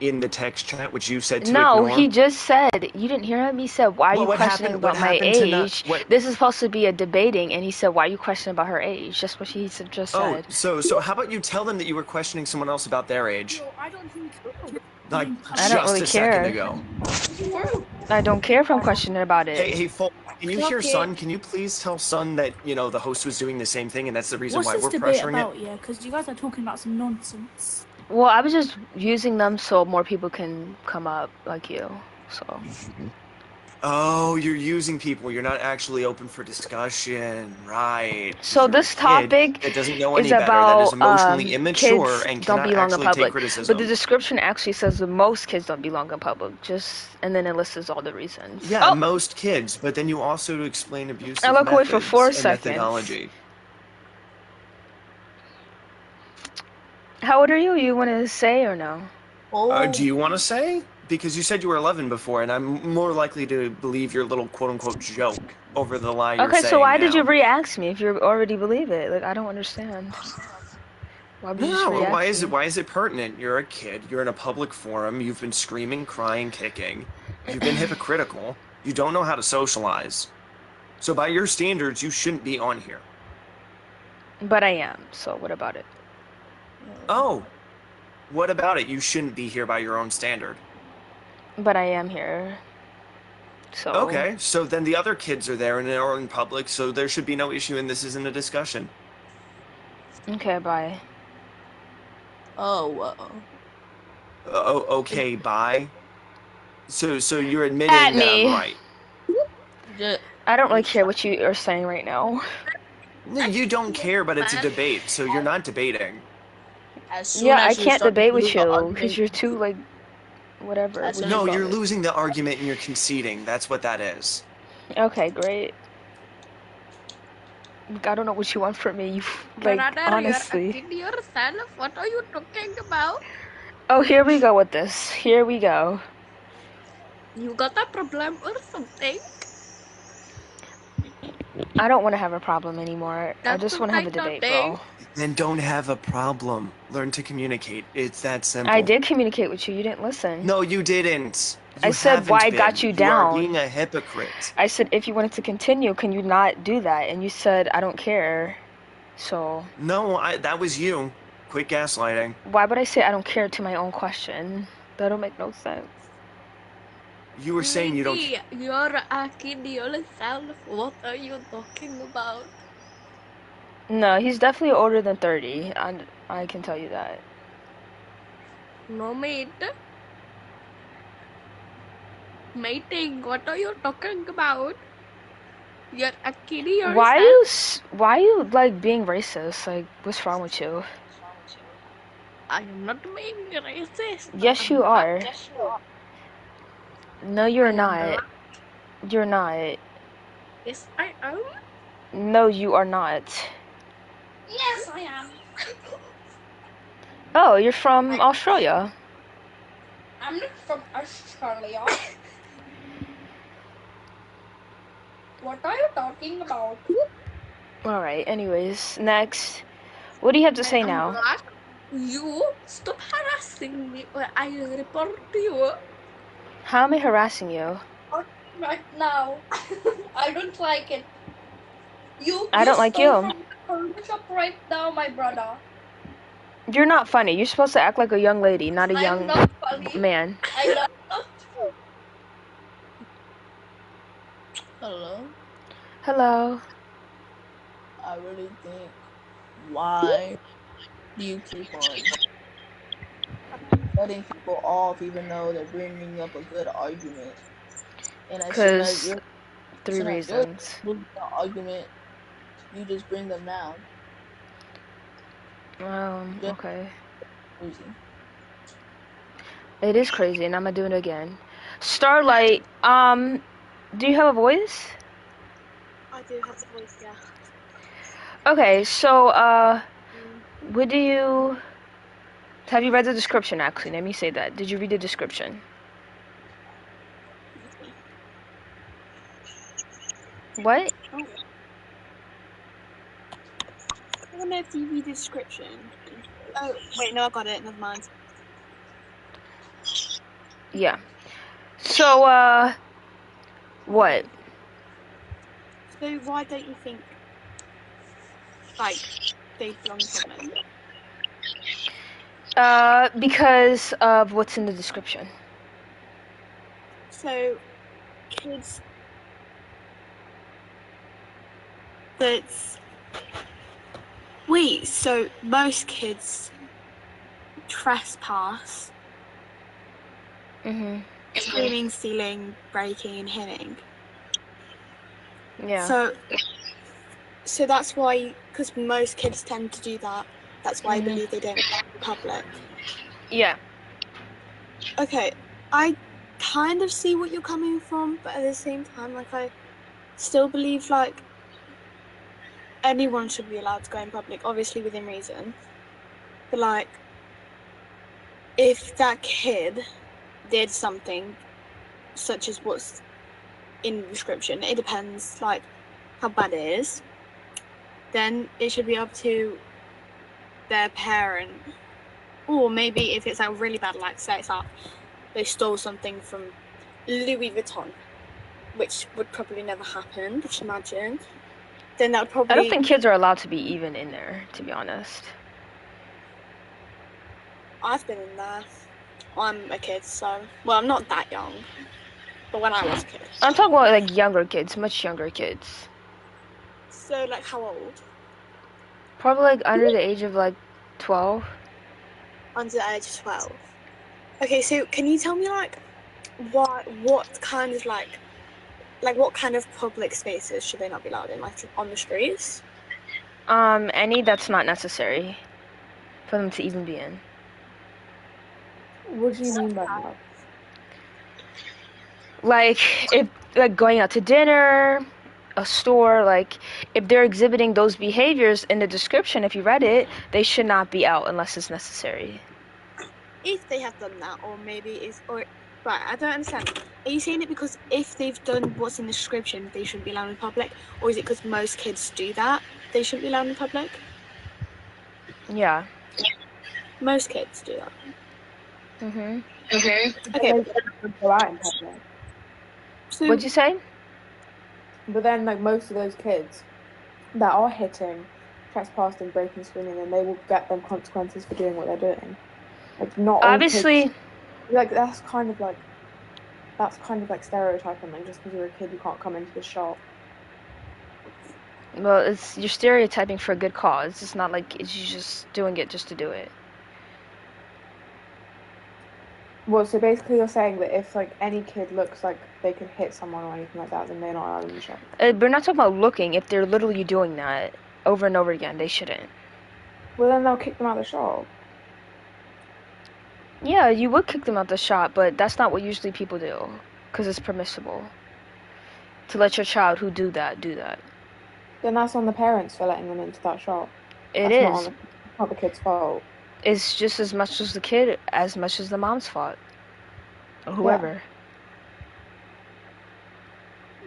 in the text chat, which you said to No, ignore? he just said, you didn't hear him? He said, why are you What questioning happened- what about my happened to not- age? what- This is supposed to be a debating, and he said, why are you questioning about her age? Just what he just Oh, said. so how about you tell them that you were questioning someone else about their age? I don't think. Like, I don't just really a second care. ago. I don't care if I'm questioning about it. Hey, Fol, can you Fuck hear it. Sun? Can you please tell Sun that, the host was doing the same thing, and that's the reason What's why this we're debate pressuring about? it? Yeah, because you guys are talking about some nonsense. Well, I was just using them so more people can come up like you. So. Oh, you're using people. You're not actually open for discussion, right? So You're a this kid topic that doesn't know is any better, that is about emotionally immature, kids and don't cannot belong in actually take public. criticism. But the description actually says that most kids don't belong in public. And then it lists all the reasons. Yeah, Oh, most kids, but then you also explain abusive I look away for methods 4 and seconds. methodology. How old are you? You want to say or no? Do you want to say? because you said you were 11 before, and I'm more likely to believe your little quote-unquote joke over the lie you're Okay, saying so why did now. you re-ask me if you already believe it? Like, I don't understand. Why would you just No, re-ask why me? is it pertinent? You're a kid. You're in a public forum. You've been screaming, crying, kicking. You've been hypocritical. You don't know how to socialize. So by your standards, you shouldn't be on here. But I am, so what about it? Oh, what about it? You shouldn't be here by your own standard. But I am here. So. Okay, so then the other kids are there and are in public, so there should be no issue and this isn't a discussion. Okay, bye. Oh, wow. Okay, bye. So you're admitting At that me. I'm right. I don't really care what you are saying right now. No, you don't care, but it's a debate, so you're not debating. Yeah, I can't debate with you because you're too like, whatever. No, you're losing the argument and you're conceding. That's what that is. Okay, great. I don't know what you want from me. You like honestly. Yourself. What are you talking about? Oh, here we go with this. Here we go. You got a problem or something? I don't want to have a problem anymore. I That's just want to have a debate, thing. bro. Then don't have a problem. Learn to communicate. It's that simple. I did communicate with you. You didn't listen. No, you didn't. I said why I got you down. You are being a hypocrite. I said if you wanted to continue, can you not do that? And you said I don't care. So. No, that was you. Quit gaslighting. Why would I say I don't care to my own question? That don't make no sense. You were saying you don't. You're asking yourself. What are you talking about? No, he's definitely older than 30. I can tell you that. No, mate. Mating, what are you talking about? You're a kid yourself. Why are you like being racist? Like, what's wrong with you? I am not being racist. Yes, you are. No, you're not. You're not. Yes, I am. No, you are not. Yes, I am. Oh, you're from Australia. I'm not from Australia. What are you talking about? Alright, anyways, next. What do you have to say now? You stop harassing me or I will report you. How am I harassing you? Right now. I don't like it. I don't like you. Shop right now, my brother. You're not funny. You're supposed to act like a young lady, not a I'm young not funny. man. I love Hello. Hello. I really think why do you keep on cutting people off even though they're bringing up a good argument? And as soon as you're 3 reasons. the argument, you just bring them down. Okay. Crazy. It is crazy, and I'm gonna do it again. Starlight, do you have a voice? I do have a voice, yeah. Okay, so, have you read the description, actually? Let me say that. Did you read the description? What? Oh. I don't know if you read the description. Oh, wait, no, I got it. Never mind. Yeah. So, what? So why don't you think, like, they belong to men? Because of what's in the description. So, kids that's... Wait, so most kids trespass, stealing, stealing, breaking, and hitting. Yeah. So that's why, because most kids tend to do that, that's why I believe they don't belong in public. Yeah. Okay, I kind of see what you're coming from, but at the same time, like, I still believe, like, anyone should be allowed to go in public, obviously within reason. But, like, if that kid did something such as what's in the description, it depends like how bad it is, then it should be up to their parent. Or maybe if it's like really bad, like say it's like they stole something from Louis Vuitton, which would probably never happen, just imagine. Then that would probably... I don't think kids are allowed to be even in there, to be honest. I've been in there. I'm a kid, so... Well, I'm not that young. But when I was a kid. I'm talking about like younger kids, much younger kids. So like how old? Probably like under the age of like 12. Under the age of 12. Okay, so can you tell me like what kind of like what kind of public spaces should they not be allowed in, like on the streets? Any that's not necessary for them to even be in. What do you mean by that? Like if like going out to dinner, a store, like if they're exhibiting those behaviors in the description, if you read it, they should not be out unless it's necessary. If they have done that, or maybe it's right, I don't understand. Are you saying it because if they've done what's in the description, they shouldn't be allowed in public, or is it because most kids do that, they shouldn't be allowed in public? Yeah. Most kids do that. Mhm. Okay. Go out in public. So, what'd you say? But then, like most of those kids that are hitting, trespassing, breaking, screaming, then they will get them consequences for doing what they're doing. Like not all Obviously. kids, like that's kind of like stereotyping. Like just because you're a kid, you can't come into the shop. Well, you're stereotyping for a good cause. It's not like it's you just doing it just to do it. Well, so basically you're saying that if like any kid looks like they could hit someone or anything like that, then they're not allowed in the shop. We're not talking about looking. If they're literally doing that over and over again, they shouldn't. Well, then they'll kick them out of the shop. Yeah, you would kick them out the shop, but that's not what usually people do, because it's permissible to let your child who do that do that. Then that's on the parents for letting them into that shop. It is. Not the kid's fault. It's just as much as the kid, as much as the mom's fault, or whoever. Yeah.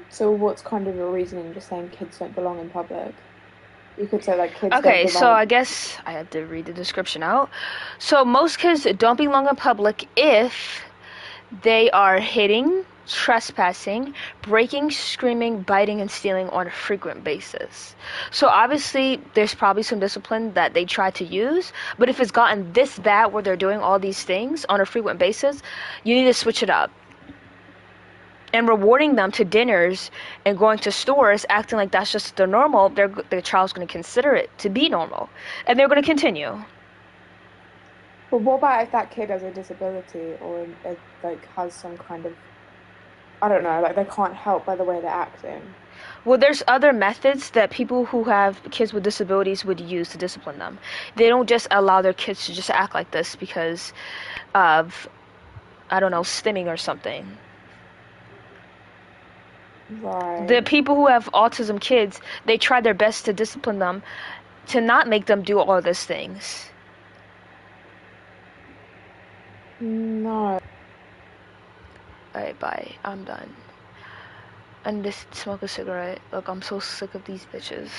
So what's kind of your reasoning? Just saying kids don't belong in public? You could say like kids. Okay, don't so belong. I guess I have to read the description out. So most kids don't belong in public if they are hitting, trespassing, breaking, screaming, biting, and stealing on a frequent basis. So obviously there's probably some discipline that they try to use, but if it's gotten this bad where they're doing all these things on a frequent basis, you need to switch it up. And rewarding them to dinners and going to stores acting like that's just the normal, the child's going to consider it to be normal, and they're going to continue. But what about if that kid has a disability or like has some kind of, I don't know, like they can't help by the way they're acting? Well, there's other methods that people who have kids with disabilities would use to discipline them. They don't just allow their kids to just act like this because of, I don't know, stimming or something. Right. The people who have autism kids, they try their best to discipline them to not make them do all these things. No. Alright, bye. I'm done. And just smoke a cigarette. Look, I'm so sick of these bitches.